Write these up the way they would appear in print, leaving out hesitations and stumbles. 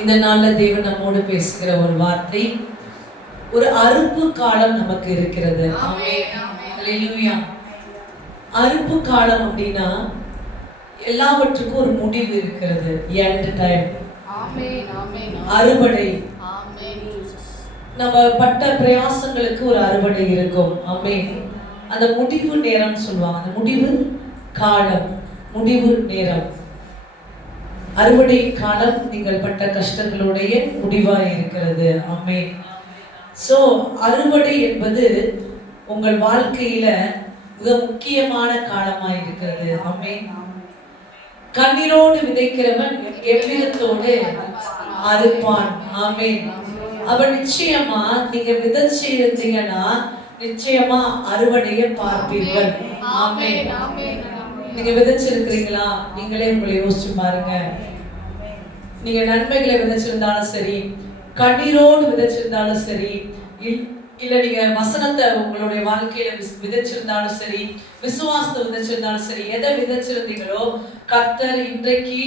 இந்த நாள்ல தேவன் நம்மோடு பேசுகிற ஒரு வார்த்தை, ஒரு அறுப்பு காலம் நமக்கு இருக்கிறது. ஆமென். ஹல்லேலூயா. அறுப்பு காலம் அப்படின்னா எல்லாவற்றுக்கும் ஒரு முடிவு இருக்கிறது. End time. ஆமென். ஆமென். அறுவடை. ஆமென். நம்ம பட்ட பிரயாசங்களுக்கு ஒரு அறுவடை இருக்கும். ஆமென். அந்த முடிவு நேரம் சொல்லுவாங்க. அந்த முடிவு காலம், முடிவு நேரம். அறுவடை காலம் நீங்கள் பட்ட கஷ்டங்களுடைய முடிவாய் இருக்கிறது. ஆமென். சோ அறுவடை என்பது உங்கள் வாழ்க்கையில மிக முக்கியமான காலமாய் இருக்கிறது. ஆமென். கண்ணீரோடு விதைக்கிறவன் எவ்விதத்தோடு அறுப்பான். ஆமென். அவன் நிச்சயமா நீங்க விதைச்சிருந்தீங்கன்னா நிச்சயமா அறுவடையை பார்ப்பீர்கள். ஆமென். நீங்க விதைச்சிருக்கிறீங்களா? நீங்களே உங்களை யோசிச்சு பாருங்க. நீங்க நன்மைகளை விதைச்சிருந்தாலும் சரி, கண்ணீரோடு விதைச்சிருந்தாலும் சரி, இல்ல நீங்க வசனத்தை உங்களுடைய வாழ்க்கையில விதைச்சிருந்தாலும் சரி, விசுவாசத்தை விதைச்சிருந்தாலும் சரி, எதை விதைச்சிருந்தீங்களோ கர்த்தர் இன்றைக்கு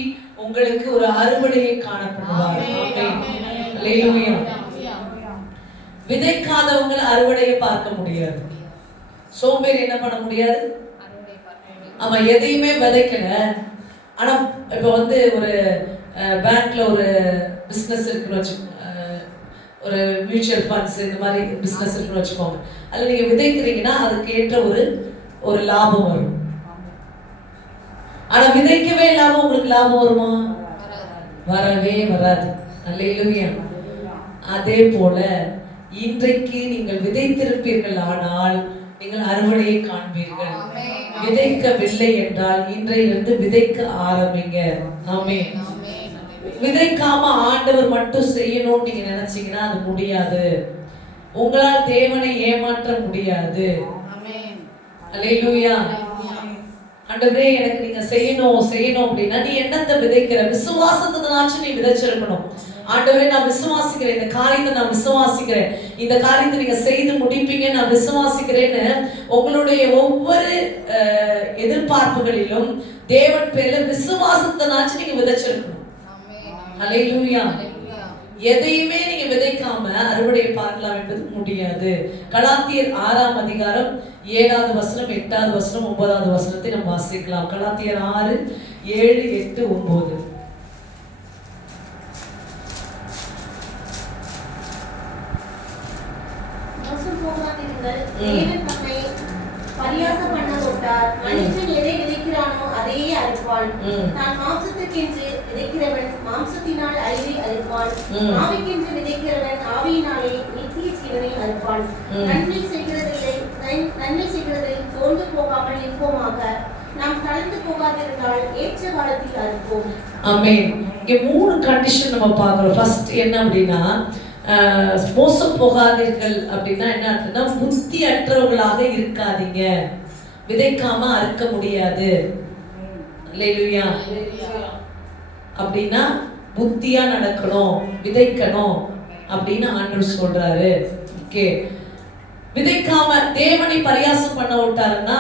உங்களுக்கு ஒரு அறுவடையை காணப்படுவார். ஆமென். விதைக்காதவங்க அறுவடையை பார்க்க முடியாது. சோம்பேறி என்ன பண்ண முடியாது? அவன் எதையுமே விதைக்கல. ஆனா இப்ப வந்து ஒரு பேங்க்ல ஒரு பிசினஸ் இருக்குன்னு வச்சுக்கோங்க, ஒரு மியூச்சுவல் ஃபண்ட்ஸ் இந்த மாதிரி பிசினஸ் இருக்குன்னு வச்சுக்கோங்க. அதுல நீங்க விதைக்கிறீங்கன்னா அதுக்கு ஏற்ற ஒரு லாபம் வரும். ஆனா விதைக்கவே இல்லாம உங்களுக்கு லாபம் வருமா? வரவே வராது. அல்லேலூயா. அதே போல இன்றைக்கு நீங்கள் விதைத்திருப்பீர்கள், ஆனால் நீங்கள் அறுவடையை காண்பீர்கள். விதைக்கவில்லை என்றால் இன்றையிலிருந்து விதைக்க ஆரம்பிங்க. ஆமென். விதைக்காம ஆண்டவர் மட்டும் செய்யணும்னு நீங்க நினைச்சீங்கன்னா அது முடியாது. உங்களால் தேவனை ஏமாற்ற முடியாது. அல்லேலூயா. ஆண்டவரே எனக்கு நீங்க செய்யணும் அப்படின்னா நீ என்னத்தை விதைக்கிற? விசுவாசத்தினாச்சும் நீ விதைச்சிருக்கணும். ஆண்டவரே நான் விசுவாசிக்கிறேன், இந்த காரியத்தை நான் விசுவாசிக்கிறேன், இந்த காரியத்தை நீங்க செய்து முடிப்பீங்க நான் விசுவாசிக்கிறேன்னு உங்களுடைய ஒவ்வொரு எதிர்பார்ப்புகளிலும் தேவன் பேர்ல விசுவாசத்தினாச்சும் நீங்க விதைச்சிருக்கணும். ஹல்லேலூயா. எதையுமே நீங்க விதைக்காம அறுவடையை பார்க்கலாம் என்பது முடியாது. கலாத்தியர் 6ஆம் அதிகாரம் 7வது வசனம், 8வது வசனம், 9வது வசனத்தை நம்ம வாசிக்கலாம். கலாத்தியர் 6, 7, 8, 9. தேவன் நம்மை பரியாசம் பண்ண விட்டார். மனுஷன் எதை விதைக்கிறானோ அதையே அறுப்பான். தான் மாம்சத்துக்கென்று விதைக்கிறவன் மாம்சத்தினால் அழிவை அறுப்பான். ஆவிக்கென்று விதைக்கிறவன் ஆவியினாலே நித்திய ஜீவனை அறுப்பான். நன்மை செய்கிறதில் சோர்ந்து போகாமல் இருப்போமாக. நாம் கலந்து போகாதிருந்தால் ஏற்ற காலத்தில் அறுப்போம். ஆமென். இங்க 3 கண்டிஷன் நம்ம பார்க்கிறோம். ஃபர்ஸ்ட் என்ன அப்படின்னா, மோசம் போகாதீர்கள் அப்படின்னா என்ன அர்த்தம்னா, புத்தி அற்றவர்களாக இருக்காதீங்க. விதைக்காம அறுக்க முடியாது. அல்லேலூயா. அப்படின்னா புத்தியா நடக்கணும், விதைக்கணும் அப்படின்னு ஆண்டவர் சொல்றாரு. ஓகே. விதைக்காம தேவனை பரியாசம் பண்ண விட்டாருன்னா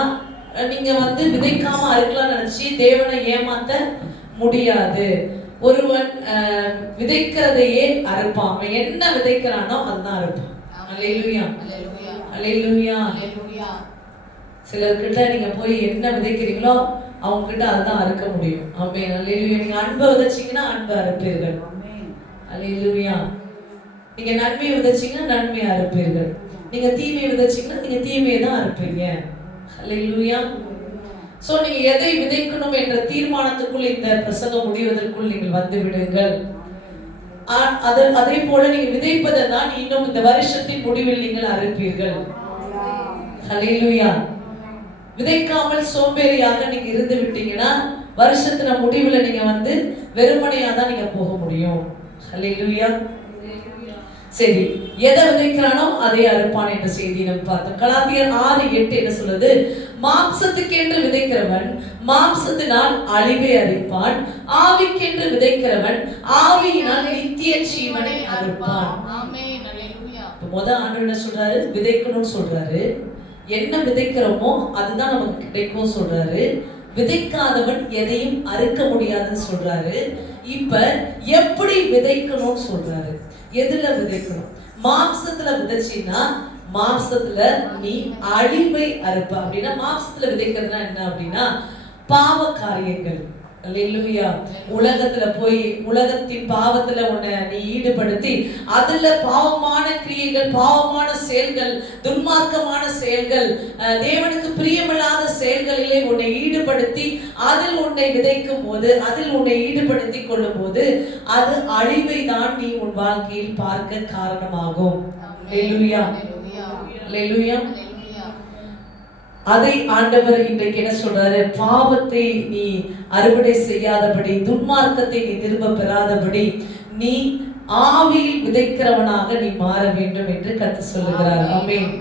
நீங்க வந்து விதைக்காம அறுக்கலாம் நினைச்சு தேவனை ஏமாத்த முடியாது. ஒருவன் விதைக்கிறதையே அறுப்பான். அவன் என்ன விதைக்கிறானோ அதுதான் அறுப்பான். அல்லேலூயா. அல்லேலூயா. சிலர்கிட்ட நீங்க போய் என்ன விதைக்கிறீங்களோ அவங்க கிட்ட அதுதான் அறுக்க முடியும். ஆமென். அல்லேலூயா. நீங்க அன்பை விதைச்சீங்கன்னா அன்பை அறுப்பீர்கள். அல்லேலூயா. நீங்க நன்மையை விதைச்சீங்கன்னா நன்மையை அறுப்பீர்கள். நீங்க தீமையை விதைச்சீங்கன்னா நீங்க தீமையை தான் அறுப்பீங்க. அல்லேலூயா. சோ நீங்க எதை விதைக்கணும் என்ற தீர்மானத்துக்குள் இந்த பிரசங்கம் முடிவதற்குள் நீங்கள் வந்து விடுங்கள். அதே போல நீங்க விதைப்பதை தான் இன்னும் இந்த வருஷத்தின் முடிவில் நீங்கள் அறுப்பீர்கள். ஹல்லேலூயா. விதைக்காமல் சோம்பேறியாக நீங்க இருந்து விட்டீங்கன்னா வருஷத்துல முடிவுல நீங்க வந்து வெறுமனையா தான் நீங்க போக முடியும். ஹல்லேலூயா. சரி, எதை விதைக்கிறானோ அதை அறுப்பான் என்ற செய்தி நம்ம பார்த்தோம். கலாத்தியர் 6:8 என்ன சொல்லுது? மாம்சத்துக்கென்று விதைக்கிறவன் மாம்சத்தினால் அழிவை அறுப்பான், ஆவிக்கென்று விதைக்கிறவன் ஆவியினால் நித்திய ஜீவனை அறுப்பான். ஆமென். அல்லேலூயா. முதல் ஆண்டவர் என்ன சொல்றாரு? விதைக்கணும்னு சொல்றாரு. என்ன விதைக்கிறோமோ அதுதான் நமக்கு கிடைக்கும் சொல்றாரு. விதைக்காதவன் எதையும் அறுக்க முடியாதுன்னு சொல்றாரு. இப்ப எப்படி விதைக்கணும்னு சொல்றாரு. எதுல விதைக்கணும்? மாம்சத்துல விதைச்சின்னா மாம்சத்துல நீ அழிவை அறுப்ப. அப்படின்னா மாம்சத்துல விதைக்கிறதுனா என்ன அப்படின்னா பாவ காரியங்கள். அல்லேலூயா. உலகத்துல போய் உலகத்தின் பாவத்துல உன்னை நீ ஈடுபடுத்தி அதுல பாவமான கிரியைகள், பாவமான செயல்கள், துன்மார்க்கமான செயல்கள், தேவனுக்கு பிரியமில்லாத செயல்களிலே உன்னை ஈடுபடுத்தி அதில் உன்னை விதைக்கும் போது, அதில் உன்னை ஈடுபடுத்தி கொள்ளும் போது அது அழிவை தான் நீ உன் வாழ்க்கையில் பார்க்க காரணமாகும். அல்லேலூயா. அல்லேலூயா. அதை ஆண்டவர் இன்றைக்கு என்ன சொல்றாரு? பாவத்தை நீ அறுவடை செய்யாதபடி, துன்மார்க்கத்தை நீ திரும்ப பெறாதபடி நீ ஆவியில் விதைக்கிறவனாக நீ மாற வேண்டும் என்று கர்த்தர் சொல்லுகிறார். ஆமென்.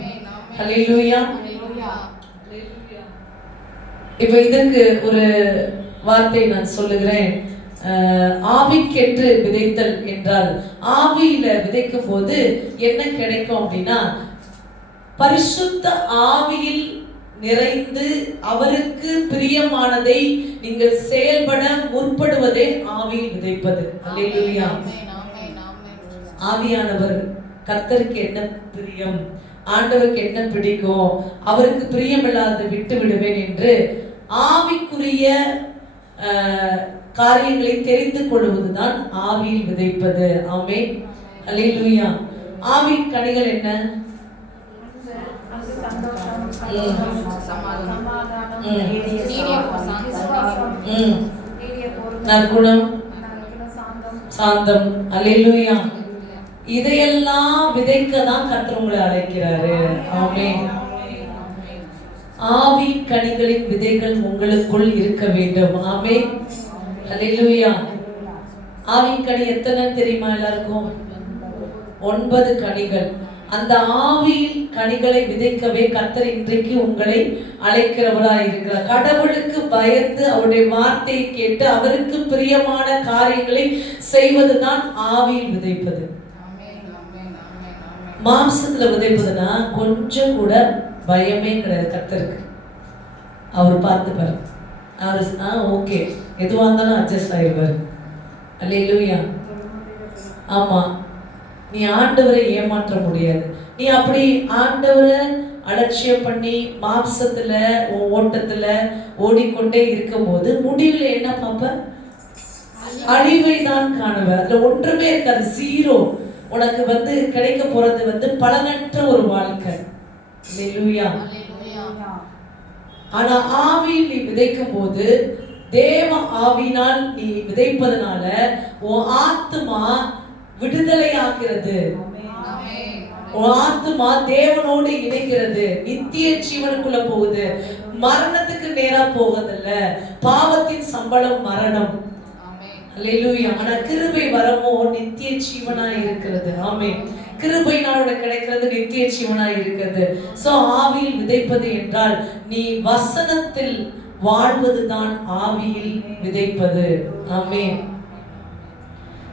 ஹல்லேலூயா. இப்ப இதற்கு ஒரு வார்த்தை நான் சொல்லுகிறேன். ஆவிக்கென்று விதைத்தல் என்றால், ஆவியில விதைக்கும் போது என்ன கிடைக்கும் அப்படின்னா, பரிசுத்த ஆவியில் நிறைந்து அவருக்கு பிரியமானதை நீங்கள் செயல்பட முற்படுவதே ஆவியில் விதைப்பது. அல்லேலூயா. ஆவியானவர் கர்த்தருக்கு என்ன பிரியம், ஆண்டவருக்கு என்ன பிடிக்கும், அவருக்கு பிரியமில்லாத விட்டு விடுவேன் என்று ஆவிக்குரிய காரியங்களை தெரிந்து கொள்வதுதான் ஆவியில் விதைப்பது. ஆமென். அல்லேலூயா. ஆவின் கனிகள் என்ன? நற்குணம், சாந்தம். அல்லேலூயா. இதையெல்லாம் விதைக்க தான் கர்த்தர் உங்களை அழைக்கிறாரு. ஆமென். ஆவி கனிகளின் விதைகள் உங்களுக்குள் இருக்க வேண்டும். ஆமென். அல்லேலூயா. ஆவின் கனி எத்தனை தெரியுமா எல்லாருக்கும்? 9 கனிகள். அந்த ஆவியில் கனிகளை விதைக்கவே கர்த்தர் இன்றைக்கு உங்களை அழைக்கிறவராய் இருக்கிறார். கடவுளுக்கு பயந்து அவருடைய வார்த்தையை கேட்டு அவருக்கு பிரியமான காரியங்களை செய்வதுதான் ஆவியில் விதைப்பது. மாம்சத்துல விதைப்பதுன்னா கொஞ்சம் கூட பயமே கிடையாது கர்த்தருக்கு. அவர் பார்த்துப்பார். அவர் ஓகே எதுவா இருந்தாலும் அட்ஜஸ்ட் ஆயிடுவார். அல்லேலூயா. ஆமா, நீ ஆண்டவரை ஏமாற்ற முடியாது. நீ அப்படி ஆண்டவரை அலட்சியம் பண்ணி மாம்சத்துல ஓட்டத்துல ஓடிக்கொண்டே இருக்கும் போது முடிவில் என்ன பார்ப்ப? அழிவை தான் காணுவ. அதுல ஒன்றுமே இருக்காது, ஜீரோ. உனக்கு கிடைக்க போறது பலனற்ற ஒரு வாழ்க்கை. அல்லேலூயா. ஆனா ஆவியில் நீ விதைக்கும் போது, தேவ ஆவியினால் நீ விதைப்பதனால உன் ஆத்துமா விடுதலை ஆகிறது. உன் ஆத்துமா தேவனோடு இணைகிறது, நித்திய ஜீவனுக்குள்ள போகுது. மரணத்துக்கு நேரா போவதில்ல. பாவத்தின் சம்பளம் மரணம். அல்லேலூயா. ஆனா கிருபை வரமோ நித்திய ஜீவனாய் இருக்கிறது. ஆமென். கிருபையினால கிடைக்கிறது நித்திய ஜீவனாய் இருக்கிறது. சோ ஆவியில் விதைப்பது என்றால் நீ வசனத்தில் வாழ்வதுதான் ஆவியில் விதைப்பது. ஆமென்.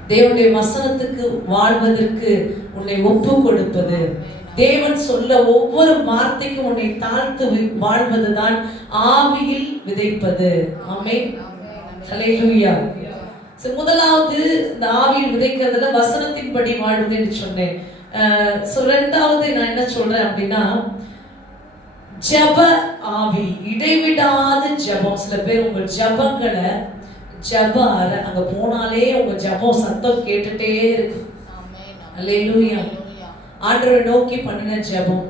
தேவனுடைய வசனத்துக்கு வாழ்வதற்கு உன்னை ஒப்பு கொடுப்பது, தேவன் சொல்ல ஒவ்வொரு வார்த்தைக்கும் உன்னை தாழ்த்து வாழ்வதுதான் ஆவியில் விதைப்பது. ஆமென். ஹல்லேலூயா. முதலாவது இந்த ஆவியில் விதைக்கிறதுல வசனத்தின்படி வாழ்வது என்று சொன்னேன். ரெண்டாவது நான் என்ன சொல்றேன் அப்படின்னா, ஜப ஆவி, இடைவிடாத ஜபம். சில பேர் உங்கள் ஜபங்களை ஜப அறை அங்க போனாலே உங்க ஜபம் சத்தம் கேட்டுட்டே இருக்கு. அல்லேலூயா. ஆண்டவரை நோக்கி பண்ணின ஜபம்.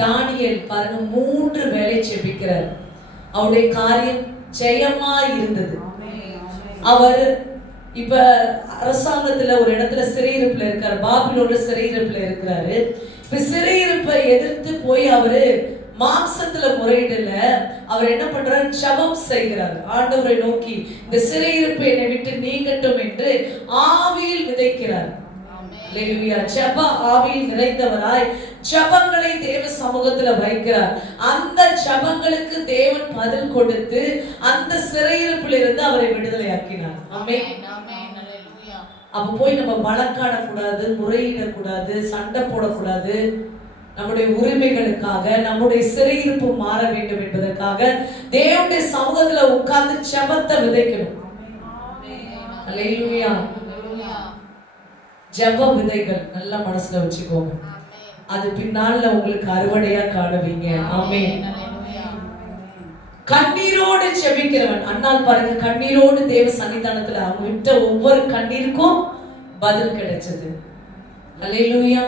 தானியேல் பாருங்க 3 வேளை ஜெபிக்கிறார். அவருடைய காரியம் ஜெயமா இருந்தது. அவர் இப்ப அரசாங்கத்துல ஒரு இடத்துல சிறையிருப்புல இருக்காரு, பாபிலோன்ல சிறையிருப்புல இருக்கிறாரு. இப்ப சிறையிருப்பை எதிர்த்து போய் அவரு மாம்சத்துல முறையிடல, அவர் என்ன பண்றாரு? ஜெபம் செய்கிறார். ஆண்டவரை நோக்கி இந்த சிறையிருப்பு என்னை விட்டு நீங்கட்டும் என்று ஆவியில் விதைக்கிறார். அல்லேலூயா. ஜெப ஆவியில் நிறைந்தவராய் ஜெபங்களை தேவ சமூகத்துல வைக்கிறார். அந்த ஜெபங்களுக்கு தேவன் பதில் கொடுத்து அந்த சிறையிருப்பில் இருந்து அவரை விடுதலையாக்கினார். ஆமென். அப்ப போய் நம்ம வழக்காடக்கூடாது, முறையிடக்கூடாது, சண்டை போடக்கூடாது. நம்முடைய உரிமைகளுக்காக, நம்முடைய சிறையிருப்பு மாற வேண்டும் என்பதற்காக தேவனுடைய சமூகத்துல உட்கார்ந்து ஜெபத்தை விதைக்கணும். அல்லேலூயா. ஜெப விதைகள் நல்லா மனசுல வச்சுக்கோங்க. அது பின்னால உங்களுக்கு அறுவடையா காணுவீங்க. ஆமென். கண்ணீரோடு ஜெபிக்கிறவன், அண்ணால் பாருங்க, கண்ணீரோடு தேவ சன்னிதானத்துல அவங்க விட்ட ஒவ்வொரு கண்ணீருக்கும் பதில் கிடைச்சது. அல்லேலூயா.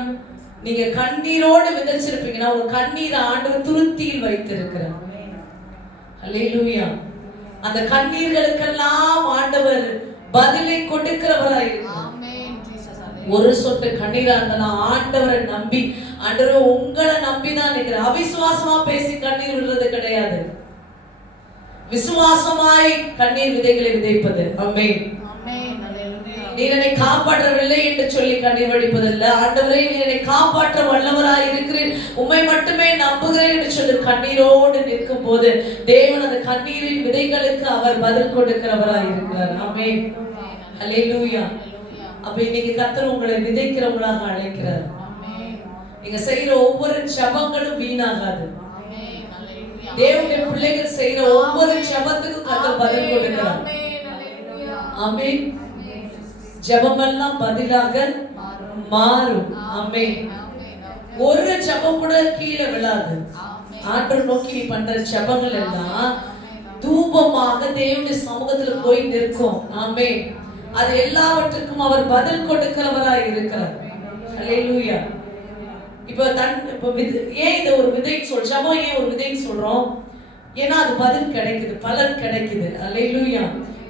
நீங்க கண்ணீரோடு விதைச்சிருப்பீங்கன்னா உங்க கண்ணீரை ஆண்டவர் துருத்தியில் வைத்திருக்கிறார். அல்லேலூயா. அந்த கண்ணீர்களுக்கெல்லாம் ஆண்டவர் பதிலை கொடுக்கிறவராய் இருக்கிறார். ஒரு சொட்டு கண்ணீரா இருந்தாலும் ஆண்டவரை நம்பி, ஆண்டவர் உங்களை நம்பிதான் இருக்கிறார். அவிசுவாசமா பேசி கண்ணீர் விடுறது கிடையாது. விசுவாசமாய் கண்ணீர் விதைகளை விதைப்பது. ஆமென். நீர் என்னை காப்பாற்றவில்லை என்று சொல்லி கண்ணீர் வடிப்பதில்லை. ஆண்டவரே, நீர் என்னை காப்பாற்ற வல்லவராய் இருக்கிறேன், உம்மை மட்டுமே நம்புகிறேன் என்று சொல்லி கண்ணீரோடு நிற்கும் போது தேவன் அந்த கண்ணீரின் விதைகளுக்கு அவர் பதில் கொடுக்கிறவராய் இருக்கிறார். ஆமென். ஹல்லேலூயா. அப்ப இன்னைக்கு கர்த்தர் உங்களை விதைக்கிறவங்களாக அழைக்கிறார். நீங்க செய்யற ஒவ்வொரு ஜெபங்களும் வீணாகாது. தேவனுடைய பிள்ளைகள் செய்யற ஒவ்வொரு ஜெபத்துக்கும் கர்த்தர் பதில் கொடுக்கிறார். ஆமென். ஜெபமெல்லாம் பதிலாக மாறும். ஆமென். ஒரு ஜெபம் கூட கீழே விழாது. ஆண்டவர் நோக்கி பண்ற ஜெபங்கள் எல்லாம் தூபமாக தேவனுடைய சமூகத்துல போய் நிற்கும். ஆமென். அது எல்லாவற்றுக்கும் அவர் பதில் கொடுக்கிறவராய் இருக்கிறார். அல்லேலூயா. இப்போ ஏன் இதை ஒரு விதைன்னு சொல்றோம்? ஏன் ஒரு விதைன்னு சொல்றோம்? ஏன்னா அது பதில் கிடைக்குது, பலன் கிடைக்குது. அல்லேலூயா.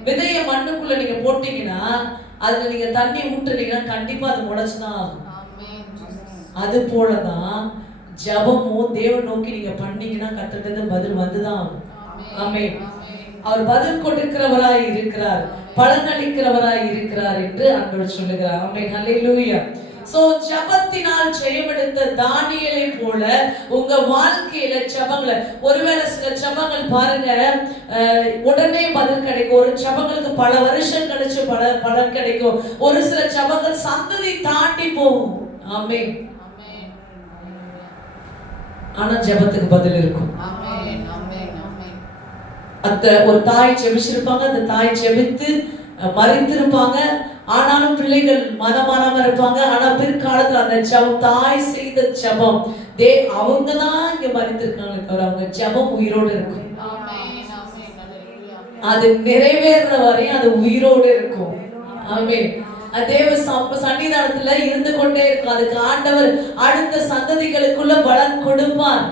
விதைய மண்ணுக்குள்ள நீங்க போட்டீங்கன்னா, அதுல நீங்க தண்ணி ஊற்றுனீங்கன்னா கண்டிப்பா அது முளைச்சுதான் ஆகும். அது போலதான் ஜெபமும் தேவன் நோக்கி நீங்க பண்ணீங்கன்னா கர்த்தர்கிட்ட பதில் வந்துதான் ஆகும். ஆமென். அவர் பதில் கொடுக்கிறவராய் இருக்கிறார், பலன் அளிக்கிறவராய் இருக்கிறார் என்று ஆண்டவர் சொல்லுகிறார். ஆமென். ஹல்லேலூயா. சோ ஜெபத்தினால் ஜெயமெடுத்த தானியேலை போல உங்க வாழ்க்கையில ஜெபங்களை, ஒருவேளை சில ஜெபங்கள் பாருங்க உடனே பதில் கிடைக்கும், ஒரு ஜெபங்களுக்கு பல வருஷம் கழிச்சு பலன் கிடைக்கும், ஒரு சில ஜெபங்கள் சந்ததி தாண்டி போகும். ஆமென். ஆனா ஜெபத்துக்கு பதில் இருக்கும். அந்த ஒரு தாய் ஜெபிச்சிருப்பாங்க, அந்த தாய் ஜெபித்து மறித்திருப்பாங்க, ஆனாலும் பிள்ளைகள் மனமாறாம இருப்பாங்க. ஆனா பிற்காலத்துல அந்த ஜெபம், தாய் செய்த ஜெபம், அவங்க தான் இங்க மறித்திருக்காங்க தவிர அவங்க ஜெபம் உயிரோடு இருக்கும். அது நிறைவேற வரையும் அது உயிரோடு இருக்கும். ஆமென். தேவ சன்னிதானத்துல இருந்து கொண்டே இருக்கும். அதுக்கு ஆண்டவர் அடுத்த சந்ததிகளுக்குள்ள பலன் கொடுப்பார்.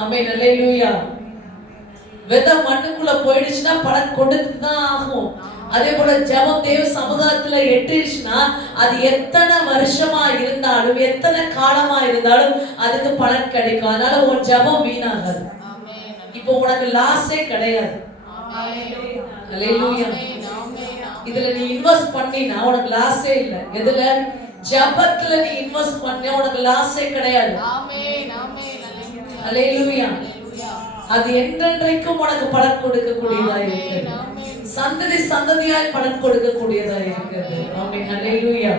ஆமென். அல்லேலூயா. விதை மண்ணுக்குள்ள போயிடுச்சுன்னா பலன் கொடுத்துதான் ஆகும். அதே போல ஜெபம் தேவ சமூகத்துல எட்டுச்சுன்னா அது எத்தனை வருஷமா இருந்தாலும், எத்தனை காலமா இருந்தாலும் அதுக்கு பலன் கிடைக்கும். அதனால உன் ஜெபம் வீணாகாது. இப்போ உனக்கு லாஸே கிடையாது. அல்லேலூயா. இதுல நீ இன்வெஸ்ட் பண்ணினா உனக்கு லாஸே இல்ல. எதுல? ஜெபத்துல நீ இன்வெஸ்ட் பண்ண உனக்கு லாஸே கிடையாது. அல்லேலூயா. அது என்றென்றைக்கும் உனக்கு பலன் கொடுக்கக்கூடியதா இருக்கிறது. சந்ததி சந்ததியாய் பலன் கொடுக்கக்கூடியதா இருக்கிறது. ஆமென். ஹல்லேலூயா.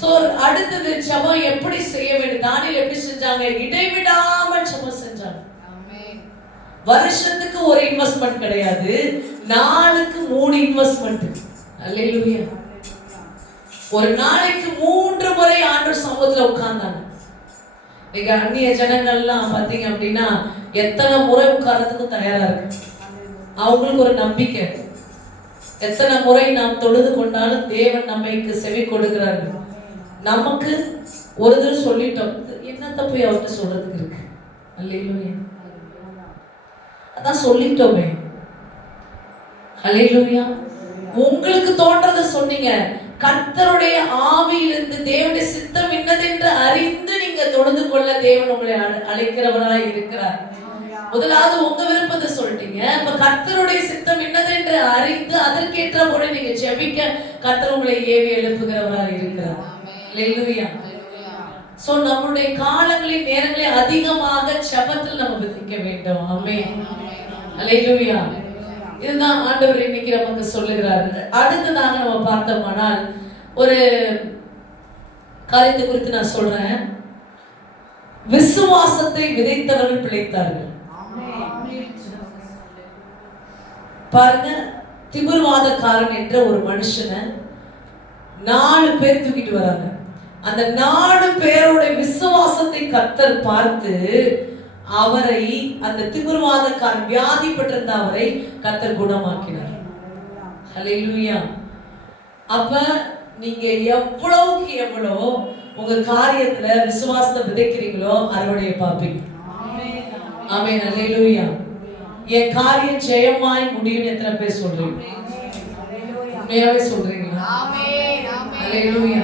சோ அடுத்தது ஜெபம் எப்படி செய்ய வேண்டும்? தானியேல் எப்படி செஞ்சாங்க? இடைவிடாமல் ஜெபம் செஞ்சாங்க. வருஷத்துக்கு ஒரு இன்வெஸ்ட்மென்ட் கிடையாது, நாளுக்கு 3 இன்வெஸ்ட்மென்ட். அல்லேலூயா. ஒரு நாளைக்கு 3 முறை ஆண்டவர் சமூகத்துல உட்கார்ந்தாங்க. நீங்க அந்நிய ஜனங்கள்லாம் பாத்தீங்க அப்படின்னா எத்தனை முறை உட்கார்றதுக்கு தயாரா இருக்கு. அவங்களுக்கு ஒரு நம்பிக்கை, எத்தனை முறை நாம் தொழுது கொண்டாலும் தேவன் நம்மைக்கு செவி கொடுக்கிறார்கள். நமக்கு ஒரு தடவை சொல்லிட்டோம், என்னத்த போய் அவர்கிட்ட சொல்றதுக்கு இருக்கு. அல்லேலூயா. அதான் சொல்லிட்டோமே. அல்லேலூயா. உங்களுக்கு தோன்றதை சொன்னீங்க. கர்த்தருடைய ஆவியிலிருந்து தேவனுடைய சித்தம் என்னதென்று அறிந்து நீங்க தொழுது கொள்ள தேவன் உங்களை அழைக்கிறவராய் இருக்கிறார். முதலாவது உங்க விருப்பத்தை சொல்லிட்டீங்க. இப்ப கர்த்தருடைய சித்தம் என்னதென்று அறிந்து அதற்கேற்ற போல நீங்க ஜெபிக்க கர்த்தர் உங்களை ஏவி எழுப்புகிறவராய் இருக்கிறார். அல்லேலூயா. சோ நம்மளுடைய காலங்களின் நேரங்களை அதிகமாக ஜெபத்தில் நம்ம விதிக்க வேண்டும். ஆமென். அல்லேலூயா. இதுதான் ஆண்டவர் இன்னைக்கு நமக்கு சொல்லுகிறார். அடுத்ததாக நம்ம பார்த்தோம்னால் ஒரு காரியத்தை குறித்து நான் சொல்றேன். விசுவாசத்தை விதைத்தவர்கள் பிழைத்தார்கள். பாருங்க, திமிர்வாதக்காரன் என்ற ஒரு மனுஷனை 4 பேர் தூக்கிட்டு வராங்க. அந்த 4 பேரோட விசுவாசத்தை கர்த்தர் பார்த்து அவரை, அந்த திமிர்வாதக்காரன் வியாதிப்பட்டிருந்த அவரை கர்த்தர் குணமாக்கினார். ஹல்லேலூயா. அப்ப நீங்க எவ்வளவுக்கு எவ்வளவு உங்க காரியத்துல விசுவாசத்தை விதைக்கிறீங்களோ அறுவடையை பார்ப்பீங்க. ஆமென். ஹல்லேலூயா. என் காரியம் ஜெயமாய் முடியும் எத்தனை பேர் சொல்றீங்க? உண்மையாவே சொல்றீங்களா? ஹல்லேலூயா.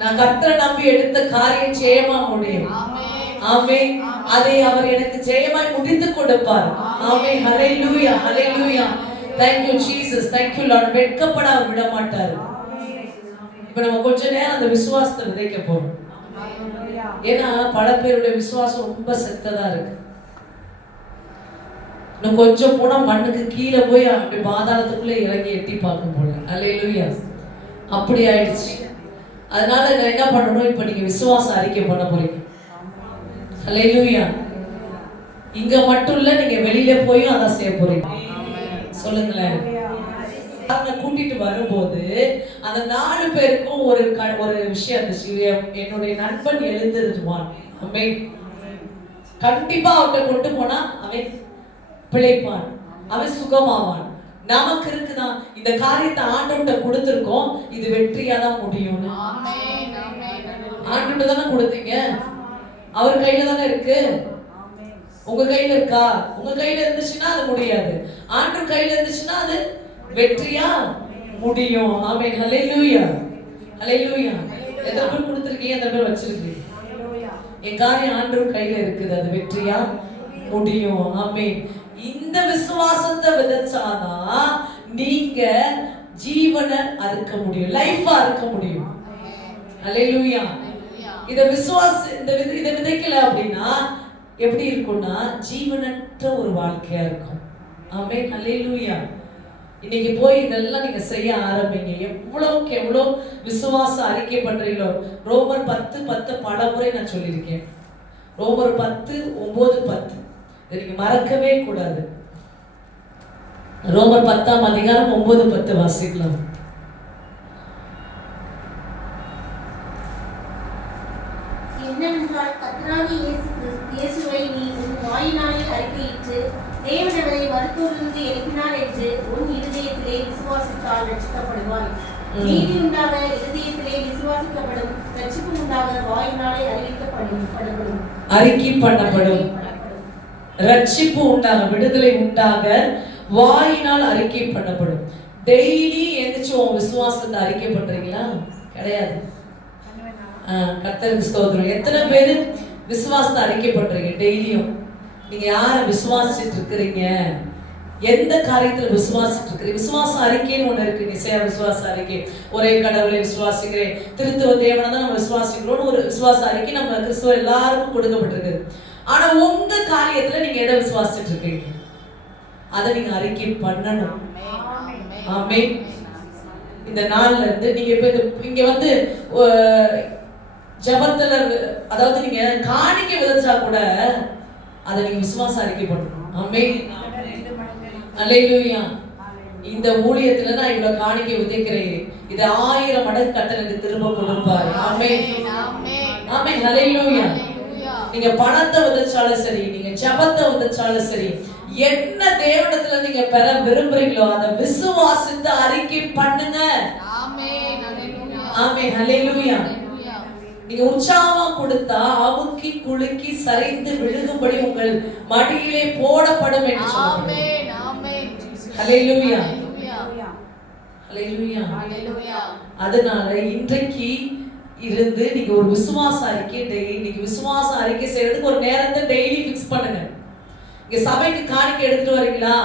நான் கர்த்தரை நம்பி எடுத்த காரியம் ஜெயமா முடியும். ஆமென். அதை அவர் எனக்கு ஜெயமாய் முடித்து கொடுப்பார். ஆமென். ஹல்லேலூயா. ஹல்லேலூயா. Thank you Jesus. Thank you Lord. வெட்கப்பட அவர் விட மாட்டார். இப்ப நம்ம கொஞ்ச நேரம் அந்த விசுவாசத்தை விதைக்க போறோம். ஏன்னா பல பேருடைய விசுவாசம் ரொம்ப செத்ததா இருக்கு. இன்னும் கொஞ்சம் போனா மண்ணுக்கு கீழே போய் அப்படி பாதாளத்துக்குள்ள இறங்கி எட்டி பார்க்கும் போல. ஹல்லேலூயா. அப்படி ஆயிடுச்சு. அதனால நான் என்ன பண்ணணும், இப்ப நீங்க விசுவாச அறிக்கை பண்ண போறீங்க. ஹல்லேலூயா. இங்க மட்டும் இல்ல, நீங்க வெளியில போய் அதான் செய்ய போறீங்க. சொல்லுங்களேன். கூட்டிட்டு வரும்போது அந்த 4 பேருக்கும் ஒரு விஷயம் இருந்துச்சு. என்னுடைய நண்பன் எழுந்திருவான். கண்டிப்பா அவன்கிட்ட கொண்டு போனா அவன் பிழைப்பான், அவன் சுகமாவான். நமக்கு இருக்குதான் இந்த காரியத்தை ஆண்டவன்கிட்ட கொடுத்திருக்கோம், இது வெற்றியா தான் முடியும். ஆண்டவன்கிட்ட தானே கொடுத்தீங்க, அவர் கையில தானே இருக்கு. உங்க கையில இருக்கா? உங்க கையில இருந்துச்சுன்னா அது முடியாது. ஆண்டவர் கையில இருந்துச்சுன்னா அது வெற்றியா முடியும். ஆமென். ஹல்லேலூயா. ஹல்லேலூயா. எத்தனை பேர் கொடுத்திருக்கீங்க, எத்தனை பேர் வச்சிருக்கீங்க? என் காரியம் ஆண்டவர் கையில இருக்குது, அது வெற்றியா முடியும். ஆமென். இந்த விசுவாசத்தை விதைச்சாதான் நீங்க ஜீவனை அறுக்க முடியும், லைஃபா அறுக்க முடியும். ஹல்லேலூயா. இத இத விதைக்கல அப்படின்னா எப்படி இருக்கும்னா ஜீவனற்ற ஒரு வாழ்க்கையா இருக்கும். ஆமென். ஹல்லேலூயா. இன்னைக்கு போய் இதெல்லாம் நீங்க செய்ய ஆரம்பிங்க. எவ்வளவுக்கு எவ்வளவு விசுவாச அறிக்கை பண்றீங்களோ. ரோமர் 10:10 பல முறை நான் சொல்லியிருக்கேன். ரோமர் 10:9-10 இதை நீங்க மறக்கவே கூடாது. ரோமர் 10ஆம் அதிகாரம் 9-10 வாசிக்கலாம். என்னவென்றால் கர்த்தராகிய இயேசுவை நீ உன் வாயினாலே அறிக்கையிட்டு தேவன் அவரை மருத்துவரிலிருந்து எழுப்பினார் என்று உன் இருதயத்திலே விசுவாசித்தால் ரட்சிக்கப்படுவாய். நீதி உண்டாக இருதயத்திலே விசுவாசிக்கப்படும், ரட்சிப்பு உண்டாக வாயினாலே அறிக்கை பண்ணப்படும். ரட்சிப்பு உண்டாக, விடுதலை உண்டாக வாயினால் அறிக்கை பண்ணப்படும். டெய்லி எந்திரிச்சு உன் விசுவாசத்தை அறிக்கை பண்றீங்களா? கிடையாது. கர்த்தருக்கு ஸ்தோத்திரம். எத்தனை பேரு விசுவாசத்தை அறிக்கை பண்றீங்க டெய்லியும்? நீங்க யார விசுவாசிச்சுட்டு இருக்கிறீங்க? எந்த காரியத்துல விசுவாசிட்டு இருக்கிறீங்க? விசுவாச அறிக்கைன்னு ஒண்ணு இருக்கு. நிச்சய விசுவாச அறிக்கை, ஒரே கடவுளை விசுவாசிக்கிறேன், திருத்துவ தேவனை தான் நம்ம விசுவாசிக்கிறோம்னு ஒரு விசுவாச அறிக்கை நம்ம கிறிஸ்துவ எல்லாருக்கும் கொடுக்கப்பட்டிருக்கு. ஆனா உங்க காரியத்துல நீங்க எதை விசுவாசிச்சுட்டு இருக்கீங்க? அதை நீங்க அறிக்கை பண்ணணும். ஆமென். இந்த நாள்ல இருந்து நீங்க இப்ப இங்க வந்து ஜபத்துல, அதாவது நீங்க காணிக்கை விதைச்சா கூட அதை நீங்க விசுவாச அறிக்கை பண்ணணும். ஆமென். அல்லேலூயா. இந்த ஊழியத்துல நான் இவ்வளவு காணிக்கை விதைக்கிறேன், இது 1000 மடங்கு கர்த்தருக்கு திரும்ப கொடுப்பாரு. ஆமென். ஆமென். அல்லேலூயா. நீங்க பணத்தை விதைச்சாலும் சரி, நீங்க ஜபத்தை விதைச்சாலும் சரி, என்ன தேவனிடத்துல நீங்க பெற விரும்புறீங்களோ அதை விசுவாசித்து அறிக்கை பண்ணுங்க. ஆமென். ஆமென். அல்லேலூயா. நீங்க உற்சாகமா கொடுத்தா அமுக்கி குலுக்கி சரிந்து விழுகும்படி உங்கள் மடியிலே போடப்படும் என்று சொல்றாங்க. ஹல்லேலூயா. ஹல்லேலூயா. அதனால இன்றைக்கு இருந்து நீங்க ஒரு விசுவாச அறிக்கை டெய்லி, நீங்க விசுவாச அறிக்கை செய்யறதுக்கு ஒரு நேரத்தை டெய்லி ஃபிக்ஸ் பண்ணுங்க. இங்க சபைக்கு காணிக்கை எடுத்துட்டு வரீங்களா?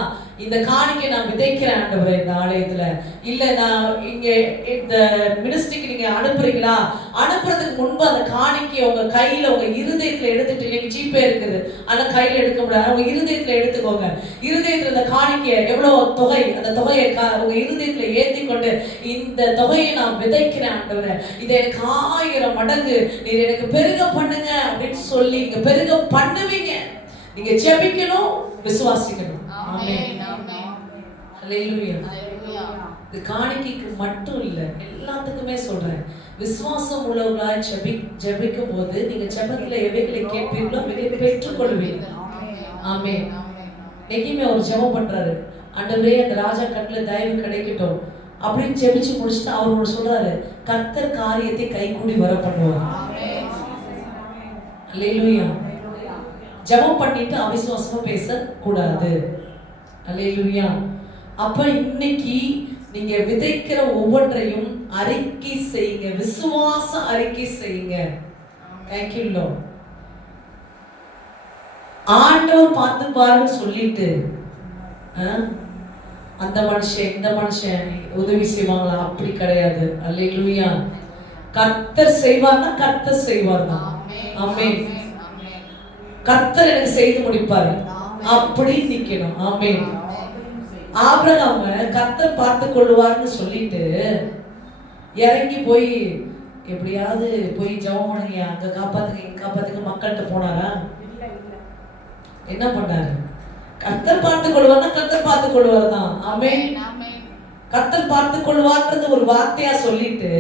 இந்த காணிக்கை நான் விதைக்கிறேன் ஆண்டவரே இந்த ஆலயத்துல. இல்ல நான் இங்க இந்த மினிஸ்ட்ரிக்கு நீங்க அனுப்புறீங்களா? அனுப்புறதுக்கு முன்பு அந்த காணிக்கை உங்க கையில, உங்க இருதயத்துல எடுத்துட்டு, இன்னைக்கு ஜிபே இருக்குது ஆனா கையில எடுக்க முடியாது, உங்க இருதயத்துல எடுத்துக்கோங்க. இருதயத்துல அந்த காணிக்கை எவ்வளவு தொகை, அந்த தொகையை உங்க இருதயத்துல ஏத்தி கொண்டு, இந்த தொகையை நான் விதைக்கிறேன் ஆண்டவரே, இதை எனக்கு 1000 மடங்கு நீர் எனக்கு பெருக பண்ணுங்க அப்படின்னு சொல்லி நீங்க பெருக பண்ணுவீங்க. நீங்க ஜெபிக்கணும், விசுவாசிக்கணும். ஆமென். ஹல்லேலூயா. இது காணிக்கைக்கு மட்டும் இல்லை, எல்லாத்துக்குமே சொல்றேன். விசுவாசம் உள்ளவர்களாய் ஜெபிக்கும் போது நீங்க ஜெபத்துல எவைகளை கேட்பீர்களோ அவைகளை பெற்றுக்கொள்வீர்கள். ஆமென். நெகிமே ஒரு ஜெபம் பண்றாரு, ஆண்டவரே அந்த ராஜா கண்ணுல தயவு கிடைக்கட்டும் அப்படின்னு ஜெபிச்சு முடிச்சுட்டு அவரோட சொல்றாரு, கர்த்தர் காரியத்தை கைகூடி வர பண்ணுவார். அல்லேலூயா. ஜெபம் பண்ணிட்டு அவிசுவாசமா பேச கூடாது. அல்லேலூயா. அப்ப இன்னைக்கு நீங்க விதைக்கிற ஒவ்வொன்றையும் அறிக்கை செய்யுங்க, விசுவாச அறிக்கை செய்யுங்க. Thank you Lord. ஆண்டவர் பார்த்து பாருன்னு சொல்லிட்டு அந்த மனுஷன் இந்த மனுஷன் உதவி செய்வாங்களா? அப்படி கிடையாது. அல்லேலூயா. கர்த்தர் செய்வார்னா கர்த்தர் செய்வார் தான். ஆமென். கர்த்தர் எனக்கு செய்து முடிப்பாரு அப்படி நிக்கணும். ஆமென். ஆபிரகாம் கர்த்தர் பார்த்து கொள்வார்னு சொல்லிட்டு இறங்கி போய் எப்படியாவது போய் ஜெபம் பண்ணுங்க, அங்க காப்பாத்துங்க இங்க காப்பாத்துங்க மக்கள்கிட்ட போனாரா? என்ன பண்ணாரு? கர்த்தர் பார்த்து கொள்வார்னா கர்த்தர் பார்த்து கொள்வார் தான். ஆமென். கர்த்தர் பார்த்து கொள்வார்ன்றது ஒரு வார்த்தையா சொல்லிட்டு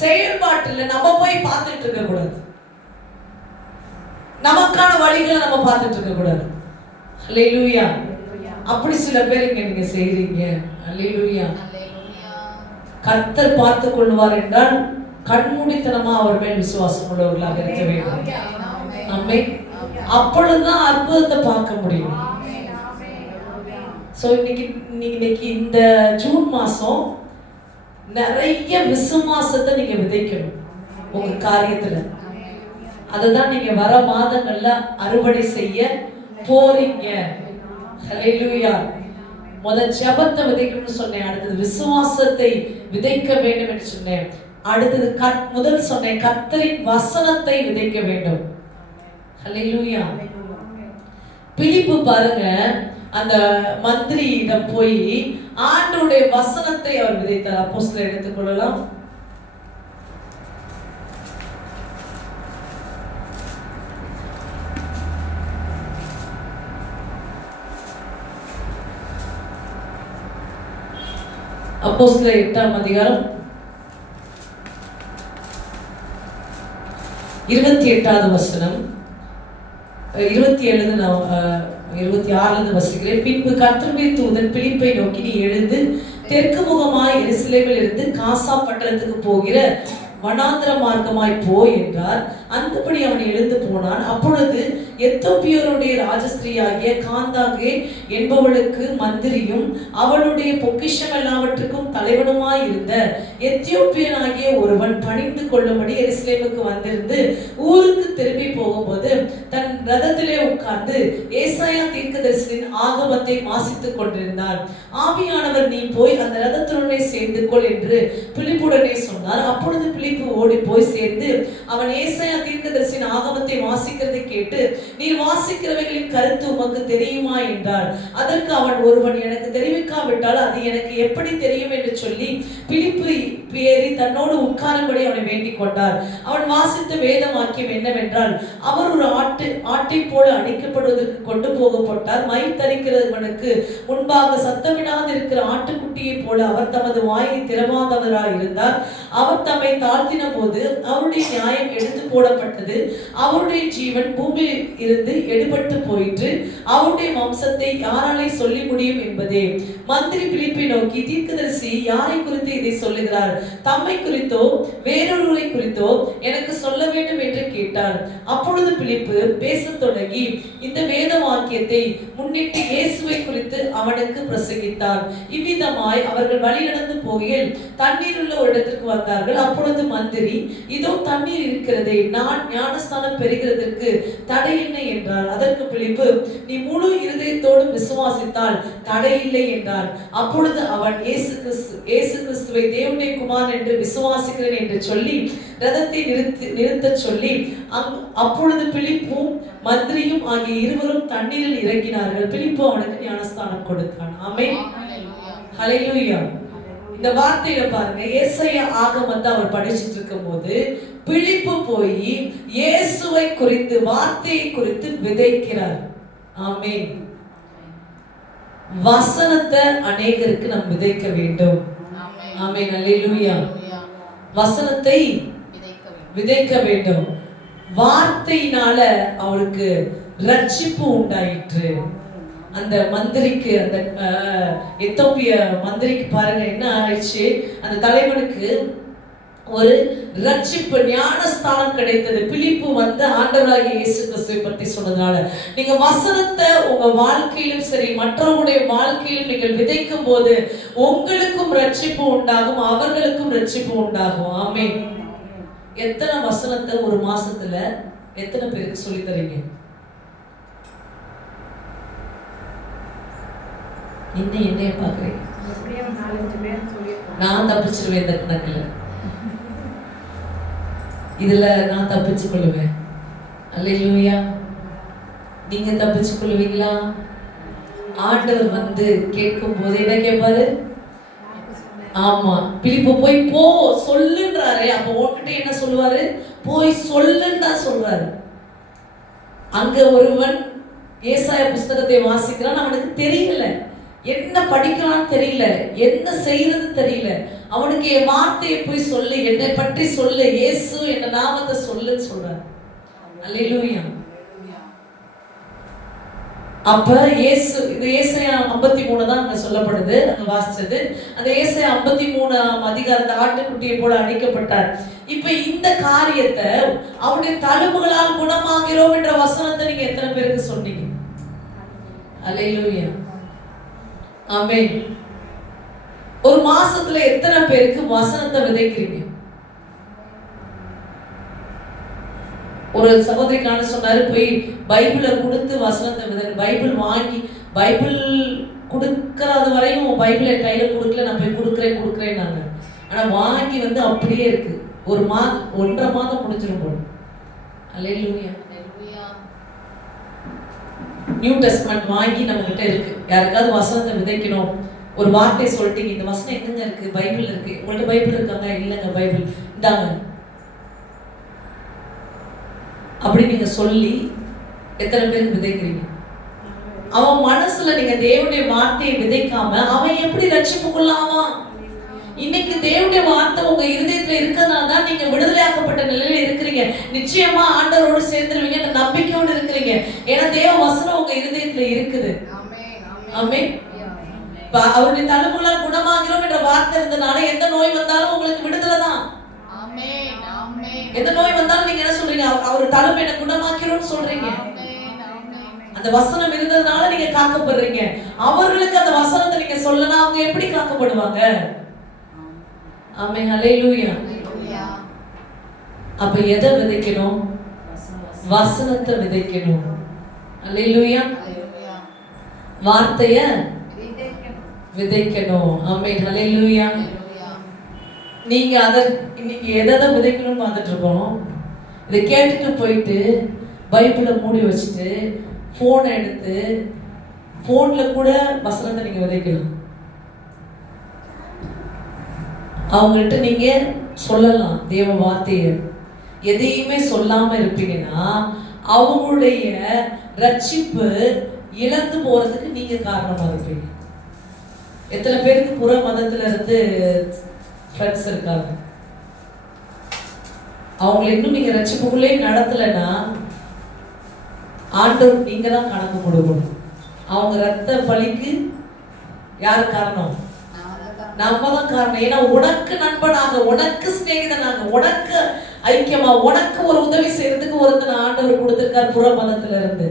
செயல்பாட்டுல நம்ம போய் பார்த்துட்டு இருக்க கூடாது. நமக்கான வழிகளை நம்ம பார்த்துட்டு இருக்க கூடாது. அல்லேலூயா. அப்படி சில பேர் இங்க நீங்க செய்றீங்க. அல்லேலூயா. கர்த்தர் பார்த்து கொள்வார் என்றால் கண்மூடித்தனமா அவர் மேல் விசுவாசம் உள்ளவர்களாக இருக்க வேண்டும். ஆமென். அப்பொழுதுதான் அற்புதத்தை பார்க்க முடியும். சோ இன்னைக்கு இந்த ஜூன் மாசம் நிறைய விசுவாசத்தை நீங்க விதைக்கணும் உங்க காரியத்துல. அதுதான் நீங்க வர மாதங்கள்ல அறுவடை செய்ய போறீங்க. ஹல்லேலூயா. முதல் ஜெபத்தை விதைக்கணும்னு சொன்னேன், அடுத்தது விசுவாசத்தை விதைக்க வேண்டும் என்று சொன்னேன், அடுத்தது முதல் சொன்னேன் கர்த்தரின் வசனத்தை விதைக்க வேண்டும். ஹல்லேலூயா. பிலிப்பு பாருங்க, அந்த மந்திரியிடம் போய் ஆண்டவருடைய வசனத்தை அவர் விதைத்தார். அப்போஸ்தலர் எடுத்துக்கொள்ளலாம். அப்போஸ்தலர் 8ஆம் அதிகாரம் 28வது வசனம், 26 வசிக்கிறேன். பின்பு கர்த்தருடைய தூதன் பிலிப்பை நோக்கி, நீ எழுந்து தெற்கு முகமாய் எருசலேமில் இருந்து காசா பட்டணத்துக்கு போகிற வனாந்திர மார்க்கமாய் போ என்றார். அந்தபடி அவன் எழுந்து போனான். அப்பொழுது எத்தோப்பியருடைய ராஜஸ்திரியாகிய காந்தாகே என்பவளுக்கு மந்திரியும் அவளுடைய பொக்கிஷம் எல்லாவற்றுக்கும் தலைவனுமாய் இருந்த எத்தியோப்பியனாகிய ஒருவன் பணிந்து கொள்ளும்படி எருசலேமுக்கு வந்திருந்து ஊருக்கு திரும்பி போகும்போது தன் ரதத்திலே உட்கார்ந்து ஏசாயா தீர்க்கதரிசியின் ஆகமத்தை வாசித்துக் கொண்டிருந்தார். ஆவியானவர், நீ போய் அந்த ரதத்துடனே சேர்ந்து கொள் என்று பிலிப்புடனே சொன்னார். அப்பொழுது பிலிப்பு ஓடி போய் சேர்ந்து அவன் ஏசாயா தீர்க்கதரிசியின் ஆகமத்தை வாசிக்கிறதை கேட்டு, நீர் வாசிக்கிறவைகளின் கருத்து உமக்கு தெரியுமா என்றார். அதற்கு அவன், ஒருவன் எனக்கு தெரிவிக்காவிட்டால் அது எனக்கு எப்படி தெரியும் என்று சொல்லி பிலிப்பு ஏறி தன்னோடு உட்காரும்படி அவனை வேண்டிக் கொண்டார். அவன் வாசித்த வேத வாக்கியம் என்னவென்றால், அவர் ஒரு ஆட்டை போல அடிக்கப்படுவதற்கு கொண்டு போகப்பட்டார். மயில் தரிக்கிறவனுக்கு முன்பாக சத்தமிடாது இருக்கிற ஆட்டுக்குட்டியை போல அவர் தமது வாயை திறமாதவராய் இருந்தார். அவர் தம்மை தாழ்த்தின போது அவருடைய நியாயம் எடுத்து போடப்பட்டது. அவருடைய ஜீவன் பூமியில் இருந்து எடுபட்டு போயிற்று. அவருடைய வம்சத்தை யாராலே சொல்லி முடியும் என்பதே. மந்திரி பிலிப்பை நோக்கி, தீர்க்கதரிசி யாரை குறித்து இதை சொல்லுகிறார்? தம்மை குறித்தோ வேறொருவரை குறித்தோ எனக்கு சொல்ல வேண்டும் என்று கேட்டார். அப்பொழுது பிலிப்பு பேசத் தொடங்கி இந்த வேத வாக்கியத்தை முன்னிட்டு இயேசுவை குறித்து அவனுக்கு பிரசங்கித்தார். இவ்விதமாய் அவர்கள் வழி நடந்து போகையில் தண்ணீர் உள்ள ஒரு இடத்திற்கு வந்தார்கள். அப்பொழுது மந்திரி, இதோ தண்ணீர் இருக்கிறதே, நான் ஞானஸ்தானம் பெறுகிறதற்கு தடை என்ன என்றார். அதற்கு பிலிப்பு, நீ முழு இருதயத்தோடு விசுவாசித்தால் தடையில்லை என்றார். அப்பொழுது அவன் இயேசு கிறிஸ்துவை தேவனுடைய குமாரன் என்று விசுவாசிக்கிறேன் என்று சொல்லி ரதத்தை நிறுத்த சொல்லி, அப்பொழுது பிலிப்பும் மந்திரியும் ஆகிய இருவரும் தண்ணீரில் இறங்கினார்கள். பிலிப்பு அவனுக்கு ஞானஸ்தானம் கொடுத்தான். ஆமென். ஹல்லேலூயா. இந்த வார்த்தையில பாருங்க, ஏசாயா ஆகமத்தை அவர் படிச்சுட்டு இருக்கும் போது பிலிப்பு போய் இயேசுவை குறித்து, வார்த்தையை குறித்து விதைக்கிறார். ஆமென். வசனத்தை அநேகருக்கு நாம் விதைக்க வேண்டும். ஆமென், அல்லேலூயா. வசனத்தை விதைக்க வேண்டும். வார்த்தையினால அவருக்கு ரட்சிப்பு உண்டாயிற்று. அந்த மந்திரிக்கு, அந்த எத்தோப்பிய மந்திரிக்கு பாருங்க என்ன ஆயிடுச்சு, அந்த தலைவனுக்கு ஒரு ரட்சிப்பு, ஞானஸ்தானம் கிடைத்தது. பிலிப்பு வந்து ஆண்டவராகிய இயேசு கிறிஸ்துவை பற்றி சொன்னதுனால நீங்க வசனத்தை உங்க வாழ்க்கையிலும் சரி மற்றவருடைய வாழ்க்கையிலும் நீங்கள் விதைக்கும் போது உங்களுக்கும் ரட்சிப்பு உண்டாகும், அவர்களுக்கும் ரட்சிப்பு உண்டாகும். ஆமென். எத்தனை வசனத்தை ஒரு மாசத்துல எத்தனை பேருக்கு சொல்லி தரீங்க? என்னைய பாக்குறீங்க? நான் தப்பிச்சிருவேன் இந்த கணக்குல, இதுல நான் தப்பிச்சு கொள்ளுவேன். அல்லேலூயா. நீங்க தப்பிச்சு கொள்வீங்களா? ஆண்டவர் வந்து கேட்கும் போது என்ன கேட்பாரு? ஆமா, பிலிப்பு போய் போ சொல்லுன்றாரு. அப்ப உன்கிட்ட என்ன சொல்லுவாரு? போய் சொல்லுன்னு தான் சொல்றாரு. அங்க ஒருவன் ஏசாயா புஸ்தகத்தை வாசிக்கிறான், அவனுக்கு தெரியல, என்ன படிக்கிறான்னு தெரியல, என்ன செய்யறது தெரியல. அவனுக்கு என் வார்த்தையை போய் சொல்லு, என்னை பற்றி சொல்லு, இயேசு என்ற நாமத்தை சொல்லுன்னு சொல்றாரு. அல்லேலூயா. அப்ப இயேசு, இது ஏசாயா 53 தான் அங்க சொல்லப்படுது, அங்க வாசிச்சது. அந்த ஏசாயா 53ஆம் அதிகாரத்தை ஆட்டுக்குட்டியை போல அடிக்கப்பட்டார். இப்ப இந்த காரியத்தை அவருடைய தழும்புகளால் குணமாகிறோம் என்ற வசனத்தை நீங்க எத்தனை பேருக்கு சொன்னீங்க? அல்லேலூயா. ஆமென். ஒரு மாசத்துல எத்தனை பேருக்கு வசனத்தை விதைக்கிறீங்க? ஒரு சகோதரிக்கான சொன்னாரு, போய் பைபிளை கொடுத்து வசனத்தை விதை. பைபிள் வாங்கி, பைபிள் கொடுக்கறது வரையும் பைபிளை கையில கொடுக்கல, நான் போய் கொடுக்குறேன் நாங்க. ஆனா வாங்கி வந்து அப்படியே இருக்கு. ஒரு மாதம் 1.5 மாதம் முடிஞ்சிடும் போல. அல்லேலூயா. நியூ டெஸ்ட்மென்ட் வாங்கி நம்ம கிட்ட இருக்கு. யாருக்காவது வசனத்தை விதைக்கணும், ஒரு வார்த்தை சொல்லிட்டீங்க, இந்த வசனம் எங்கங்க இருக்கு? பைபிள் இருக்கு. உங்கள்ட்ட பைபிள் இருக்காங்க? இல்லைங்க பைபிள் இந்தாங்க. அப்படி நீங்க சொல்லி எத்தனை பேருக்கு விதைக்கிறீங்க? அவன் மனசுல நீங்க தேவனுடைய வார்த்தையை விதைக்காம அவன் எப்படி ரட்சிப்புக்குள்ளாவான்? இன்னைக்கு தேவனுடைய வார்த்தை உங்க இருதயத்துல இருக்கிறதுனால தான் நீங்க விடுதலையாக்கப்பட்ட நிலையில இருக்கிறீங்க. நிச்சயமா ஆண்டவரோடு சேர்ந்துருவீங்க, நம்பிக்கையோடு இருக்கிறீங்க. ஏன்னா தேவ வசனம் உங்க இருதயத்துல இருக்குது. ஆமென். அவருடைய தழும்புகளால் குணமாகிறோம் என்ற வார்த்தை இருந்தனால எந்த நோய் வந்தாலும் உங்களுக்கு விடுதலை தான். எந்த நோய் வந்தாலும் நீங்க என்ன சொல்றீங்க? அவர் தழும்பு என்ன குணமாக்கிறோம்னு சொல்றீங்க. அந்த வசனம் இருந்ததுனால நீங்க காக்கப்படுறீங்க. அவர்களுக்கு அந்த வசனத்தை நீங்க சொல்லனா அவங்க எப்படி காக்கப்படுவாங்க? ஆமென், ஹல்லேலூயா. அப்ப எதை விதைக்கணும்? வசனத்தை விதைக்கணும். ஹல்லேலூயா. வார்த்தைய விதைக்கணும். ஆமென், ஹல்லேலூயா. நீங்க அத இன்னைக்கு எதை விதைக்கணும்னு பார்த்துட்டு இருக்கோம். இதை கேட்டுட்டு போயிட்டு பைபிளை மூடி வச்சுட்டு போனை எடுத்து போன்ல கூட வசனத்தை நீங்க விதைக்கலாம். அவங்கள்ட்ட நீங்க சொல்லலாம் தேவ வார்த்தையை. எதையுமே சொல்லாம இருப்பீங்கன்னா அவங்களுடைய ரட்சிப்பு இழந்து போறதுக்கு நீங்க காரணமா இருப்பீங்க. எத்தனை பேருக்கு புற மதத்துல இருந்து ஃப்ரெண்ட்ஸ் இருக்காங்க? அவங்களை இன்னும் நீங்க ரட்சிப்புக்குள்ளே நடத்தலைன்னா ஆண்டவர் நீங்க தான் கணக்கு கொடுக்கணும். அவங்க ரத்த பலிக்கு யார் காரணம்? நம்ம தான் காரணம். ஏன்னா உனக்கு நண்பனாக, உனக்கு சிநேகிதனாக, உனக்கு ஐக்கியமா, உனக்கு ஒரு உதவி செய்யறதுக்கு ஒருத்தனை ஆண்டவர் கொடுத்திருக்கார் புற மதத்துல இருந்து.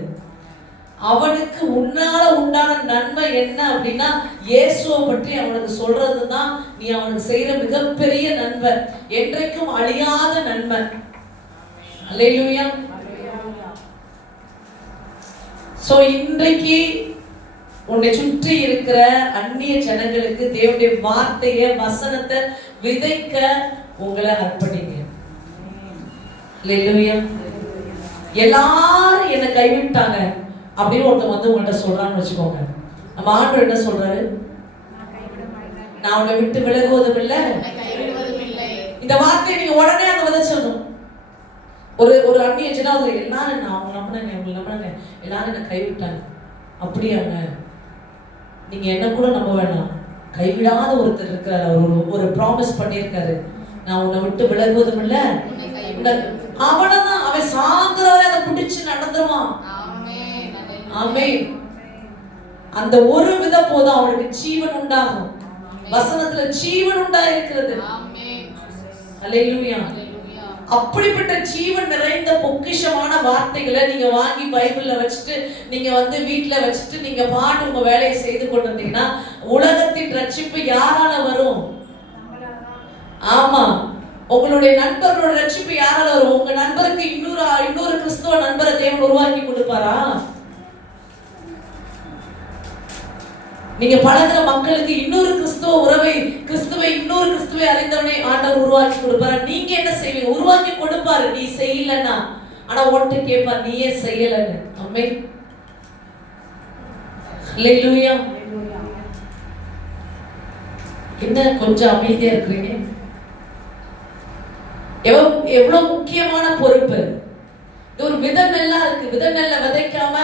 அவனுக்கு உன்னால உண்டான நன்மை என்ன அப்படின்னா இயேசுவை பற்றி அவனுக்கு சொல்றதுதான் நீ அவனுக்கு செய்யற மிகப்பெரிய நன்மை, என்றைக்கும் அழியாத நன்மை. அல்லேலூயா. சோ இன்றைக்கு உன்னை சுற்றி இருக்கிற அந்நிய ஜனங்களுக்கு தேவனுடைய வார்த்தைய வசனத்தை விதைக்க உங்களை அர்ப்பணிங்க. அல்லேலூயா. எல்லாரும் என்னை கைவிட்டாங்க அப்படின்னு ஒருத்தன் வந்து உங்கள்கிட்ட சொல்றான்னு வச்சுக்கோங்க. நம்ம ஆண்டவர் என்ன சொல்றாரு? நான் உன்னை விட்டு விலகுவதும் இல்லை, இந்த வார்த்தையை நீங்க உடனே அங்க விதைச்சிடணும். ஒரு அந்நிய ஜனம் எல்லாரும் நான் அவங்க நம்பினாங்க, அவங்க நம்பினாங்க, எல்லாரும் என்னை கைவிட்டாங்க அப்படியாங்க. நீங்க என்ன கூட நம்ப வேண்டாம், கைவிடாத ஒருத்தர் இருக்கிறார். அவர் ஒரு ப்ராமிஸ் பண்ணியிருக்காரு, நான் உன்னை விட்டு விலகுவதும் இல்லை. அவனதான் அவன் சாகுறவரை அதை பிடிச்சு நடந்துருவான். ஆமென். அந்த ஒரு வித போதும் அவனுக்கு ஜீவன் உண்டாகும். வசனத்துல ஜீவன் உண்டாயிருக்கிறது. அல்லேலூயா. அப்படிப்பட்ட ஜீவன் நிறைந்த பொக்கிஷமான வார்த்தைகளை நீங்க வாங்கி பைபிள்ல வச்சுட்டு நீங்க வீட்டுல வச்சுட்டு நீங்க பாட்டு உங்க வேலையை செய்து கொண்டிருந்தீங்கன்னா உலகத்தின் ரட்சிப்பு யாரால வரும்? ஆமா, உங்களுடைய நண்பர்களோட ரட்சிப்பு யாரால வரும்? உங்க நண்பருக்கு இன்னொரு கிறிஸ்துவ நண்பரை தேவன் உருவாக்கி கொடுப்பாரா? நீங்க பழகிற மக்களுக்கு இன்னொரு கிறிஸ்துவை அறிந்தவனே ஆண்டவர் உருவாக்கி கொடுப்பாரு. நீங்க என்ன செய்வீங்க? உருவாக்கி கொடுப்பாரு, நீ செய்யலன்னா. ஆனா ஒன்று கேட்பார், நீயே செய்யலன்னு. ஆமென். ஹல்லேலூயா. என்ன கொஞ்சம் அமைதியா இருக்கிறீங்க? எவ்வளவு முக்கியமான பொறுப்பு. ஒரு வித நெல்லா இருக்கு, வித நெல்ல விதைக்காம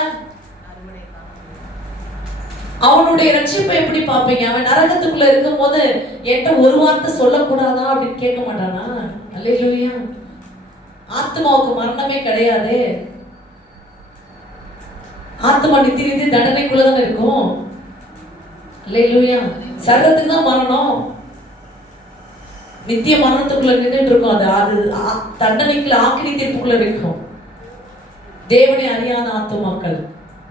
அவனுடைய ரட்சிப்பை எப்படி பார்ப்பீங்க? அவன் நரகத்துக்குள்ள இருக்கும் போது என்கிட்ட ஒரு வார்த்தை சொல்லக்கூடாதா அப்படின்னு கேட்க மாட்டானா? அல்லேலூயா. ஆத்மாவுக்கு மரணமே கிடையாதே. ஆத்மா நித்திய தண்டனைக்குள்ளதானே இருக்கும். அல்லேலூயா. சரீரத்துக்கு தான் மரணம், நித்திய மரணத்துக்குள்ள நின்றுட்டு இருக்கும். அது தண்டனைக்குள்ள ஆக்கினி தீர்ப்புக்குள்ள இருக்கும். தேவனை அறியாத ஆத்துமாக்கள்,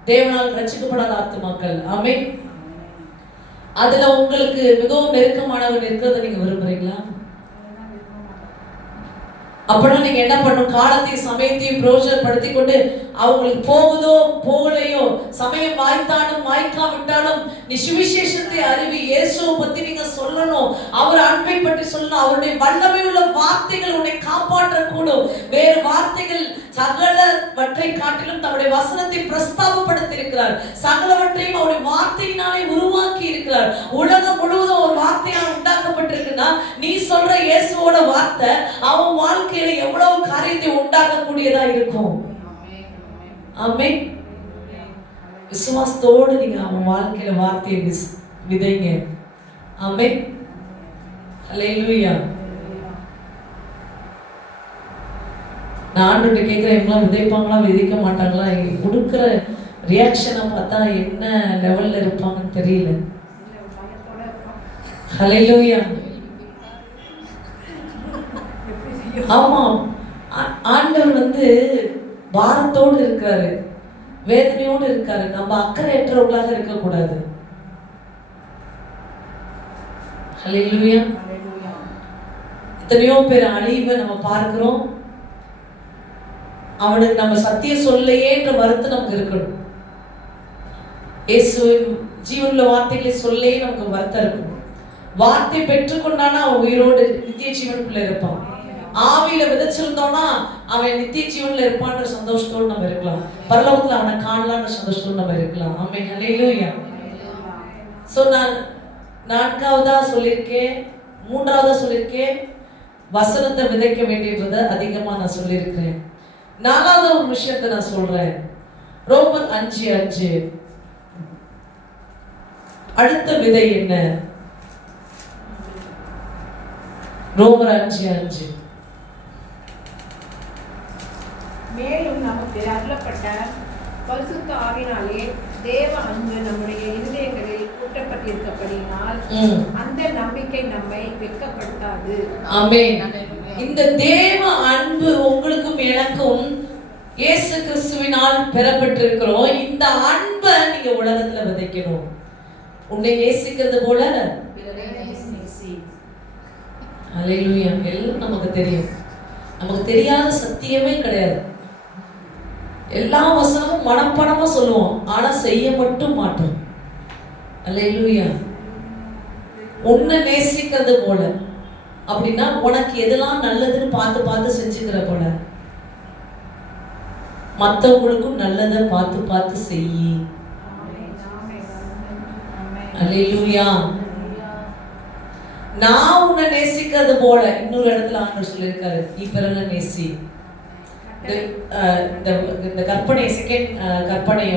தேவனால் ரட்சிக்கப்படாத ஆத்துமாக்கள். ஆமென். அதுல உங்களுக்கு மிகவும் நெருக்கமானவர் இருக்கிறத நீங்க விரும்புறீங்களா? அப்படின்னா நீங்க என்ன பண்ணணும்? காலத்தையும் சமயத்தையும் பிரயோஜனப்படுத்தி கொண்டு அவங்களுக்கு போகுதோ போகலையோ, சமயம் வாய்த்தாலும் வாய்க்காவிட்டாலும் நீ சுவிசேஷத்தை அறிவி, இயேசுவை பத்தி நீங்க சொல்லணும், அவர் அன்பை பற்றி சொல்லணும். அவருடைய வல்லமை உள்ள வார்த்தைகள் உன்னை காப்பாற்றக்கூடும். வேறு வார்த்தைகள் சகலவற்றை காட்டிலும் தம்முடைய வசனத்தை பிரஸ்தாபப்படுத்தி இருக்கிறார். சகலவற்றையும் அவருடைய வார்த்தையினாலே உருவாக்கி இருக்கிறார். உலகம் முழுவதும் ஒரு வார்த்தையால் உண்டாக்கப்பட்டிருக்குன்னா நீ சொல்ற இயேசுவோட வார்த்தை அவன் வாழ்க்கையில எவ்வளவு காரியத்தை உண்டாக்கக்கூடியதா இருக்கும். ஆமென். விசுவாசத்தோடு நீங்க அவன் வாழ்க்கையில வார்த்தையை விதைங்க. ஆமென். ஹல்லேலூயா. நான் ஆண்டவர்கிட்ட கேட்கிறேன், இவங்களாம் விதைப்பாங்களா விதைக்க மாட்டாங்களா? கொடுக்குற ரியாக்ஷனை பார்த்தா என்ன லெவல்ல இருப்பாங்கன்னு தெரியல. ஹல்லேலூயா. ஆமா, ஆண்டவர் பாரத்தோடு இருக்காரு, வேதனையோடு இருக்காரு. நம்ம அக்கறையற்றவர்களாக இருக்கக்கூடாது. ஹல்லேலூயா. எத்தனையோ பேர் அழிவை நம்ம பார்க்கிறோம். அவனுக்கு நம்ம சத்தியம் சொல்லையேன்ற வருத்தம் நமக்கு இருக்கணும். இயேசுவின் ஜீவனுள்ள வார்த்தைகளை சொல்லையே நமக்கு வருத்தம் இருக்கும். வார்த்தை பெற்றுக்கொண்டானா அவன் உயிரோடு நித்திய ஜீவனுக்குள்ள இருப்பான். ஆவியில விதைச்சிருந்தோம்னா அவன் நித்திய ஜீவன்ல இருப்பான்ற சந்தோஷத்தோடு நம்ம இருக்கலாம். பரலோகத்துல அவனை காணலான்ற சந்தோஷத்தோடு நம்ம இருக்கலாம். ஆமென். ஹல்லேலூயா. சோ நான் நான்காவதா சொல்லியிருக்கேன், மூன்றாவதா சொல்லியிருக்கேன், வசனத்தை விதைக்க வேண்டியதை அதிகமா நான் சொல்லியிருக்கிறேன். நாலாவது ஒரு விஷயத்தை நான் சொல்றேன். ரோமர் 5:5. அடுத்த விதை என்ன? ரோமர் 5:5. மேலும் நமக்கு அருளப்பட்ட பரிசுத்த ஆவியினாலே தேவ அன்பு நம்முடைய இருதயங்களில் ஊட்டப்பட்டிருக்கப்படினால் அந்த நம்பிக்கை நம்மை வெட்கப்படுத்தாது. ஆமென். இந்த தேவ அன்பு உங்களுக்கும் எனக்கும் இயேசு கிறிஸ்துவினால் பெறப்பட்டிருக்கிறோம். இந்த அன்பை நீங்க உலகத்துல விதைக்கணும். உன்னை நேசிக்கிறது போல அல்லேலூயா. எல்லாம் நமக்கு தெரியும். நமக்கு தெரியாத சத்தியமே கிடையாது. எல்லா வசனமும் மனப்படமா சொல்லுவோம், ஆனா செய்ய மட்டும் மாட்டோம். அல்லேலூயா. உன்னை நேசிக்கிறது போல அப்படின்னா உனக்கு எதெல்லாம் நல்லதுன்னு பார்த்து பார்த்து செஞ்சுக்கிற போல, மற்றவங்களுக்கும் நல்லதை பார்த்து பார்த்து செய்யி. அல்லேலூயா. நான் உன்னை நேசிக்கிறது போல இன்னொரு இடத்துல ஆண்டவர் சொல்லியிருக்காரு, நீ பிறனை நேசி. இந்த கற்பனை, செகண்ட் கற்பனையை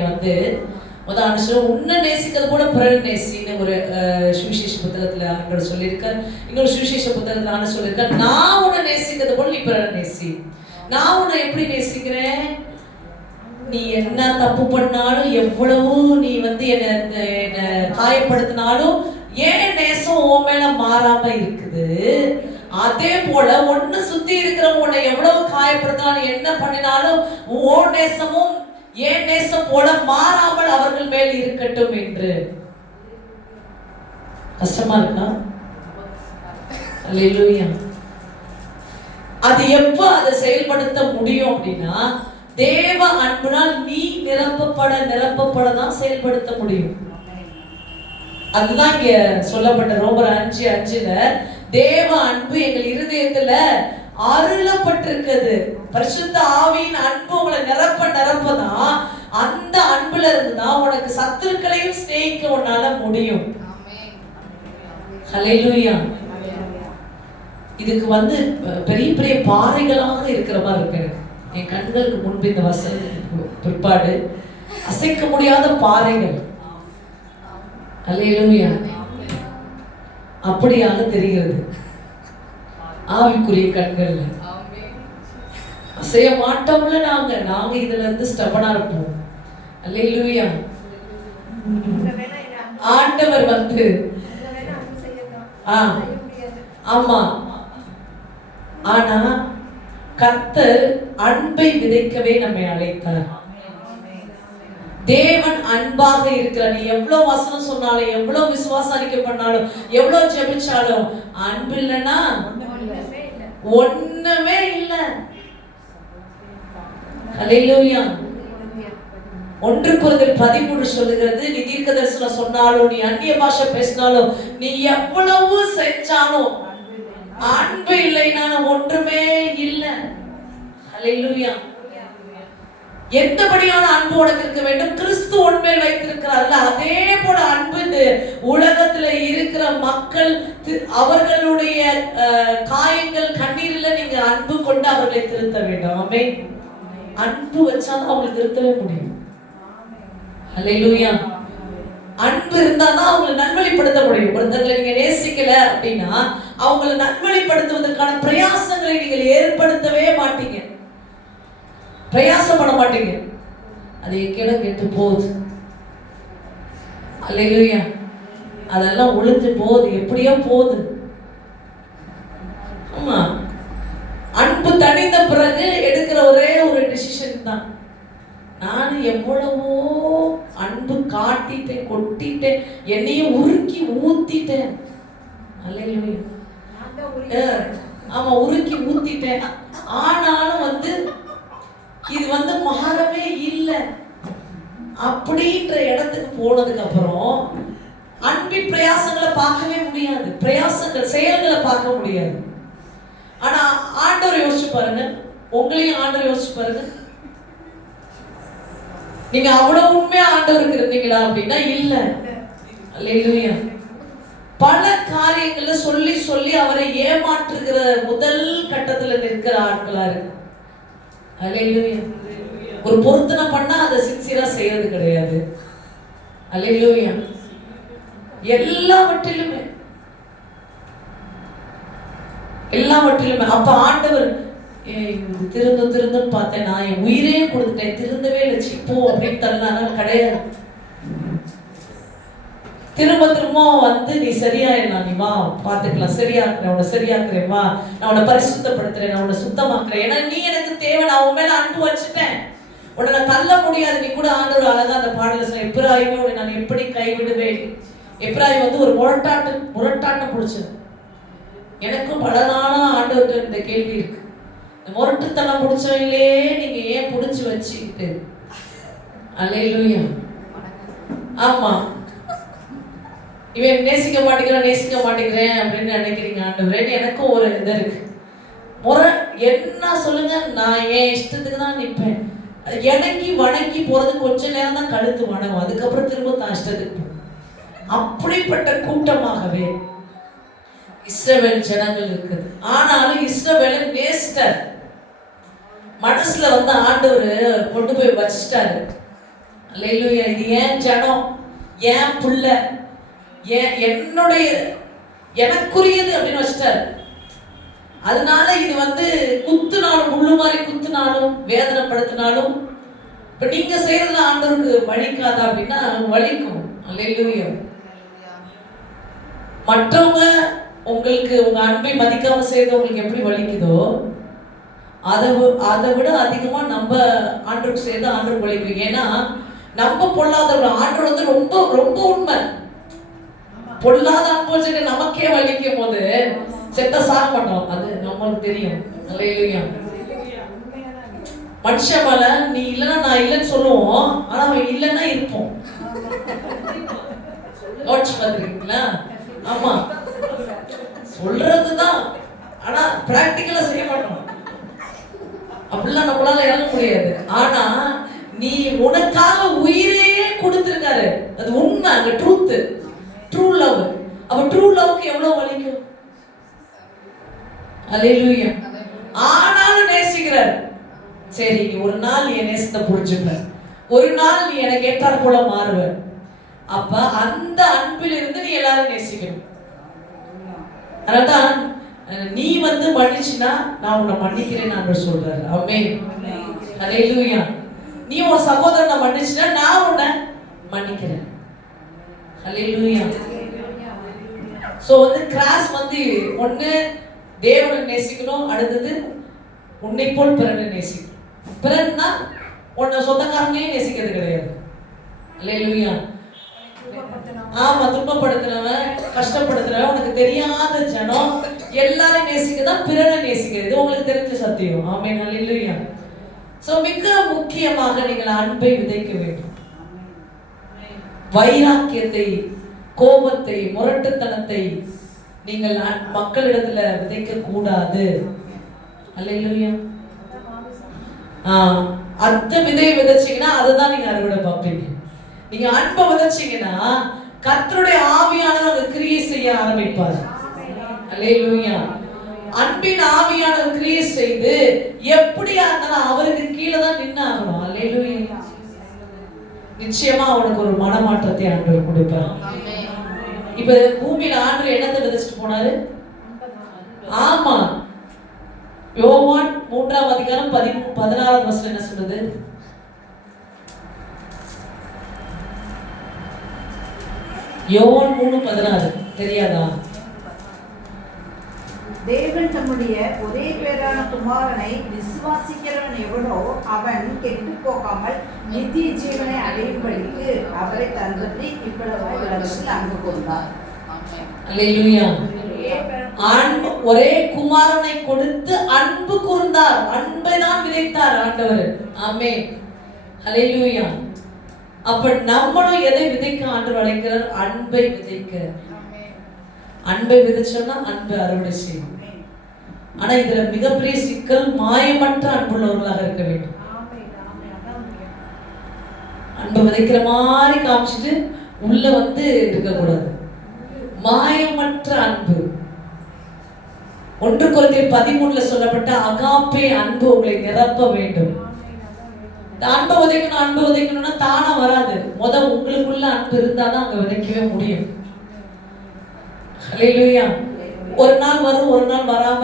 முதல் உன்னை நேசிக்கிறது போல பிறர் நேசின்னு ஒரு சுவிசேஷ புத்தகத்துல ஆண்டவர் சொல்லியிருக்கார். இன்னொரு சுவிசேஷ புத்தகத்துல ஆண்டவர் சொல்லியிருக்கார், நான் உன்னை நேசிக்கிறது போல நீ பிறர் நேசி. நான் உன்னை எப்படி நேசிக்கிறேன்? நீ என்ன தப்பு பண்ணாலும், எவ்வளவு நீ என்ன காயப்படுத்தினாலும் ஏன் நேசம் உன் மேல மாறாம இருக்குது. அதே போல ஒன்னு சுத்தி இருக்கிறவங்க உன்னை எவ்வளவு காயப்படுத்தினாலும் என்ன பண்ணினாலும் உன் நேசமும் ஏன் நேசம் போல மாறாமல் அவர்கள் மேல் இருக்கட்டும் என்று. கஷ்டமா இருக்கா? அல்லேலூயா. அது எப்ப அதை செயல்படுத்த முடியும் அப்படின்னா, தேவ அன்பினால் நீ நிரப்பப்பட தான் செயல்படுத்த முடியும். அதுதான் இங்க சொல்லப்பட்ட ரோமர் 5:5 தேவ அன்பு எங்கள் இருதயத்துல அருளப்பட்டிருக்கிறது. பரிசுத்த ஆவியின் அன்பு உங்களை நிரப்பதான் அந்த அன்புல இருந்துதான் உனக்கு சத்துருக்களையும் ஸ்நேகிக்க உன்னால முடியும். ஹல்லேலூயா. இதுக்கு பெரிய பெரிய பாறைகளாக இருக்கிற மாதிரி இருக்கு எனக்கு. என் கண்களுக்கு முன்பு இந்த வசனம் பிற்பாடு அசைக்க முடியாத பாறைகள். அல்லேலூயா. அப்படியாக தெரிகிறது ஆவிக்குரிய கண்கள்ல. அசைய மாட்டோம்ல நாங்க இதுல இருந்து ஸ்டபனா இருப்போம். அல்லேலூயா. ஆண்டவர் ஆமா. ஆனா கர்த்தர் அன்பை விதைக்கவே நம்மை அழைத்தார். தேவன் அன்பாக இருக்கிறார். நீ எவ்வளவு வசனம் சொன்னாலும், எவ்வளவு விசுவாசம் அறிக்கை பண்ணாலும், எவ்வளவு ஜெபிச்சாலும் அன்பு இல்லைன்னா ஒண்ணுமே இல்லை. ஹல்லேலூயா. 1 கொரிந்தியர் 13 சொல்லுகிறது, நீ தீர்க்க தரிசனம் சொன்னாலும், நீ அந்நிய பாஷை பேசினாலும், நீ எவ்வளவு செஞ்சாலும் அன்பு இல்லைன்னா ஒன்றுமே இல்லை. ஹல்லேலூயா. எந்தபடியான அன்பு உனக்கு இருக்க வேண்டும்? கிறிஸ்து உன்மேல் வைத்திருக்கிறார்ல அதே போல அன்பு இந்த உலகத்துல இருக்கிற மக்கள் அவர்களுடைய காயங்கள் கண்ணீர்ல நீங்க அன்பு கொண்டு அவர்களை திருத்த வேண்டும். ஆமென். அன்பு வச்சாதான் அவங்களை திருத்தவே முடியும். ஹல்லேலூயா. அன்பு இருந்தாதான் அவங்களை நல்வழிப்படுத்த முடியும். ஒருத்தர்களை நீங்க நேசிக்கல அப்படின்னா அவங்களை நல்வழிப்படுத்துவதற்கான பிரயாசங்களை நீங்கள் ஏற்படுத்தவே மாட்டீங்க, பிரயாசப்பட மாட்டீங்க. அது கெட்டு போகுது. அல்லேலூயா. அதெல்லாம் ஒளிஞ்சு போகுது, எப்படியோ போகுது. ஆமா. அன்பு தணிந்த பிறகு எடுக்கிற ஒரே ஒரு டிசிஷன் தான். நான் எவ்வளவோ அன்பு காட்டிட்டேன், கொட்டிட்டேன், என்னையும் உருக்கி ஊத்திட்டேன். அல்லேலூயா. ஆமா, உருக்கி ஊத்திட்டேன். ஆனாலும் இது மாறவே இல்லை அப்படின்ற இடத்துக்கு போனதுக்கு அப்புறம் அன்பின் பிரயாசங்களை பார்க்கவே முடியாது, பிரயாசங்கள் செயல்களை பார்க்க முடியாது. ஆனா ஆண்டவர் யோசிச்சு பாருங்க, உங்களையும் ஆண்டவர் யோசிச்சு பாருங்க. நீங்க அவ்வளவு உண்மையா ஆண்டவருக்கு இருந்தீங்களா அப்படின்னா இல்ல. அல்லேலூயா. பல காரியங்களை சொல்லி சொல்லி அவரை ஏமாற்றுகிற முதல் கட்டத்துல நிற்கிற ஆட்களா இருக்கு. அல்லேலூயா. ஒரு பொருத்தனை பண்ணா அதை சின்சியரா செய்யறது கிடையாது. அல்லேலூயா. எல்லாவற்றிலுமே அப்ப ஆண்டவர் திருந்தும் பார்த்தேன், நான் என் உயிரே கொடுத்துட்டேன், திருந்தவே இல்லை, சிப்போ அப்படின்னு தரலாம் கிடையாது. திரும்ப நீ சரியாயிடலாம், நீ வா பார்த்துக்கலாம், சரியாக்குறேன், உன்னை சரியாக்குறேன், வா நான் உன்னை பரிசுத்தப்படுத்துறேன், நான் உன்னை சுத்தமாக்குறேன், ஏன்னா நீ எனக்கு தேவை, நான் உன் மேல அன்பு வச்சுட்டேன், உன்னை நான் தள்ள முடியாது. நீ கூட ஆண்டவர் அழகா அந்த பாடல சொல்ல, எப்பிராயிமே உன்னை நான் எப்படி கைவிடுவேன். எப்பிராயிம் ஒரு முரட்டாட்டம் பிடிச்சது. எனக்கும் பல நாளா ஆண்டவர்கிட்ட இந்த கேள்வி இருக்கு, இந்த முரட்டுத்தனம் பிடிச்சவங்களே நீங்க ஏன் பிடிச்சு வச்சுக்கிட்டு? அல்லேலூயா. ஆமா, இவன் நேசிக்க மாட்டேங்கிறேன் அப்படின்னு நினைக்கிறீங்க ஆண்டவரே. எனக்கும் ஒரு இது இருக்கு, முறை என்ன சொல்லுங்க, நான் என் இஷ்டத்துக்கு தான் நிற்பேன். இணங்கி வணங்கி போறது கொஞ்ச நேரம் தான் கழுத்து வணங்கும், அதுக்கப்புறம் திரும்ப தான் இஷ்டத்துக்கு. அப்படிப்பட்ட கூட்டமாகவே இஸ்ரவேல் ஜனங்கள் இருக்குது. ஆனாலும் இஸ்ரவேலை நேசிட்டார், மனசுல ஆண்டவர் கொண்டு போய் வச்சிட்டாரு. அல்லேலூயா. இது ஏன் ஜனம், ஏன் புள்ள, என்னுடைய எனக்குரியது அப்படின்னு வச்சிட்டாரு. அதனால இது குத்துனாலும், முள்ளு மாதிரி குத்துனாலும், வேதனைப்படுத்தினாலும், இப்ப நீங்க செய்யறதுல ஆண்டவருக்கு வலிக்காதா அப்படின்னா வலிக்கும். அல்லேலூயா. மற்றவங்க உங்களுக்கு உங்க அன்பை மதிக்காம செய்யறது உங்களுக்கு எப்படி வலிக்குதோ அதை விட அதிகமா நம்ம ஆண்டவருக்கு செய்யறது ஆண்டவருக்கு வலிக்கும். ஏன்னா நம்ம பொல்லாத ஆண்டவர் ரொம்ப ரொம்ப உண்மை. பொல்லாத அனுபவிச்சுட்டு நமக்கே வலிக்கும் போது செத்த சாக மாட்டோம், அது நம்மளுக்கு தெரியும். அல்லேலூயா. மனுஷன் மேல நீ இல்லைன்னா நான் இல்லைன்னு சொல்லுவோம், ஆனா அவன் இல்லைன்னா இருப்போம். பாத்துருக்கீங்களா? ஆமா, சொல்றதுதான், ஆனா பிராக்டிக்கலா செய்ய மாட்டோம். அப்படிலாம் நம்மளால இறங்க முடியாது. ஆனா நீ உனக்காக உயிரையே கொடுத்திருக்காரு, அது உண்மை. அங்க ட்ரூத், ட்ரூ லவ். அப்ப ட்ரூ லவ்க்கு எவ்வளவு வலிக்கும். அல்லேலூயா. ஆனாலும் நேசிக்கிறார். சரி, நீ ஒரு நாள் என் நேசத்தை புரிஞ்சுப்ப, ஒரு நாள் நீ எனக்கு ஏற்றார் போல மாறுவ. அப்ப அந்த அன்பிலிருந்து நீ எல்லாரும் நேசிக்கணும். அதனால்தான் நீ மன்னிச்சுனா நான் உன்னை மன்னிக்கிறேன் ஆண்டவர் சொல்றாரு. ஆமென். அல்லேலூயா. நீ உன் சகோதரனை மன்னிச்சுனா நான் உன்னை மன்னிக்கிறேன். அல்லேலூயா. சோ கிராஸ் ஒண்ணு தேவனை நேசிக்கணும், அடுத்தது உன்னை போல் பிறனை நேசிக்கணும். பிறன்னா உன்னை சொந்தக்காரனையே நேசிக்கிறது கிடையாது. அல்லேலூயா. ஆமா, துன்பப்படுத்துறவன், கஷ்டப்படுத்துறவன், உனக்கு தெரியாத ஜனம் எல்லாரும் நேசிக்கதான் பிறனை நேசிக்கிறது. உங்களுக்கு தெரிஞ்ச சத்தியம். ஆமென். அல்லேலூயா. சோ மிக முக்கியமாக நீங்கள் அன்பை விதைக்க வேண்டும். வைராக்கியத்தை, கோபத்தை, முரட்டுத்தனத்தை நீங்கள் மக்களிடத்துல விதைக்க கூடாது. அல்லேலூயா. அந்த விதையை விதைச்சீங்கன்னா அதுதான் நீங்க அறுவடை பார்ப்பீங்க. நீங்க அன்பை விதைச்சீங்கன்னா கர்த்தருடைய ஆவியானவர் கிரியை செய்ய ஆரம்பிப்பார். அல்லேலூயா. அன்பின் ஆவியானவர் கிரியை செய்து எப்படியா இருந்தாலும் அவருக்கு கீழே தான் நின்று ஆகணும். அல்லேலூயா. நிச்சயமா அவனுக்கு ஒரு மனமாற்றத்தை ஆண்டவர் கொடுப்பார். இப்ப பூமியில ஆண்டவர் என்னத்தை விதைச்சிட்டு போனாரு? ஆமா, யோவான் 3ஆம் அதிகாரம் 16வது வசனம் என்ன சொல்றது? யோவான் 3:16 தெரியாதா? தேவன் தம்முடைய ஒரே பேரான குமாரனை விசுவாசிக்கிறவன் எவனோ அவன் கெட்டு போகாமல் நித்திய ஜீவனை அடையும்படிக்கு அவரை தந்தபடி இவ்வளவு உலகத்தில் அன்பு கொண்டார். அல்லேலூயா. ஒரே குமாரனை கொடுத்து அன்பு கூர்ந்தார், அன்பை தான் விதைத்தார் ஆண்டவர். ஆமென். அல்லேலூயா. அப்ப நம்மளும் எதை விதைக்க ஆண்டவர் அழைக்கிறார்? அன்பை விதைக்க. அன்பை விதைச்சோம்னா அன்பை அறுவடை செய்யும். ஆனா இதுல மிகப்பெரிய சிக்கல், மாயமற்ற அன்புள்ளவர்களாக இருக்க வேண்டும். அன்பை விதைக்கிற மாதிரி காமிச்சிட்டு உள்ள இருக்க கூடாது. மாயமற்ற அன்பு. 1 கொரிந்தியர் 13ல சொல்லப்பட்ட அகாப்பே அன்பு உங்களை நிரப்ப வேண்டும். அன்பை விதைக்கணும்னா தானா வராது. உங்களுக்குள்ள அன்பு இருந்தாதான் அங்க விதைக்கவே முடியும். அல்லேலூயா. ஒரு நாள் வரும், ஒரு நாள் வராம,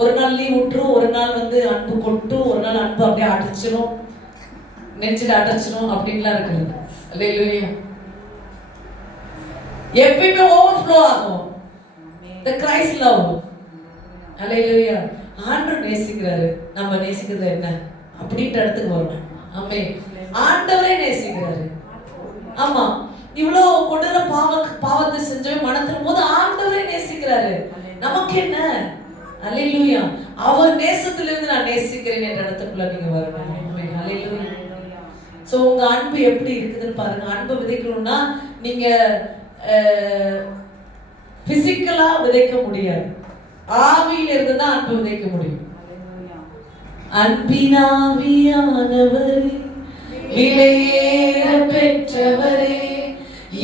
ஒரு நாள் லீவ் விட்டுரும், ஒரு நாள் அன்பு கொட்டும், ஒரு நாள் அன்பு அப்படியே அடைச்சிடும், நெஞ்சில அடைச்சிடும், அப்படின்லாம் இருக்குது. அல்லேலூயா. எப்பயுமே ஓவர்ஃப்ளோ ஆகும். The Christ love. அல்லேலூயா. ஆண்டவர் நேசிக்கிறாரு. நம்ம நேசிக்கிறது என்ன அப்படின்ற இடத்துக்கு வரணும். ஆமென். ஆண்டவரே நேசிக்கிறாரு. ஆமா, இவ்வளவு கொடூர பாவத்தை செஞ்சவன் மனத்தின் போது ஆண்டவரே நேசிக்கிறாரு. நமக்கு என்ன? அல்லேலூயா. அவர் நேசத்திலிருந்து நான் நேசிக்கிறேன் என்ற இடத்துக்குள்ள நீங்க வரணும். ஆமென். அல்லேலூயா. சோ உங்க அன்பு எப்படி இருக்குதுன்னு பாருங்க. அன்பு விதைக்கணும்னா நீங்க பிசிக்கலா விதைக்க முடியாது, ஆவியில இருந்து தான் அன்பு விதைக்க முடியும். அன்பினாவியானவரே, விலையேற பெற்றவரே,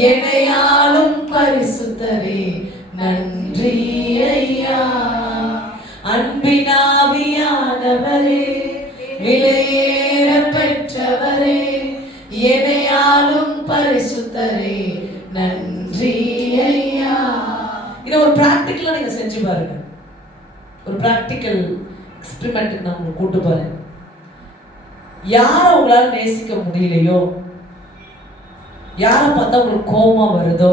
என்னையாளும் பரிசுத்தரே, நன்றி ஐயா. அன்பினாவியானவரே, விலையேற பெற்றவரே, என்னையாளும் நான் உங்களுக்கு கூட்டு போறேன். யாரை உங்களால நேசிக்க முடியலையோ, யாரை பார்த்தா உங்களுக்கு கோபமா வருதோ,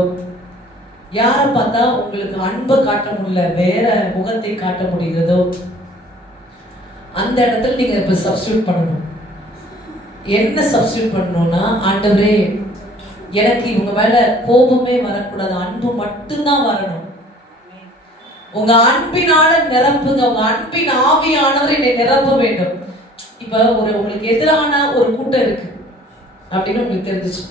யாரை பார்த்தா உங்களுக்கு அன்பை காட்ட முடியல, வேற முகத்தை காட்ட முடிகிறதோ, அந்த இடத்துல நீங்க இப்ப சப்ஸ்டியூட் பண்ணணும். என்ன சப்ஸ்டியூட் பண்ணணும்னா, ஆண்டவரே எனக்கு இவங்க மேல கோபமே வரக்கூடாது, அன்பு மட்டும்தான் வரணும். உங்க அன்பினால நிரப்புங்க, உங்க அன்பின் ஆவியானவர் என்னை நிரப்ப வேண்டும். இப்ப உங்களுக்கு எதிரான ஒரு கூட்டம் இருக்கு அப்படின்னு உங்களுக்கு தெரிஞ்சிச்சு.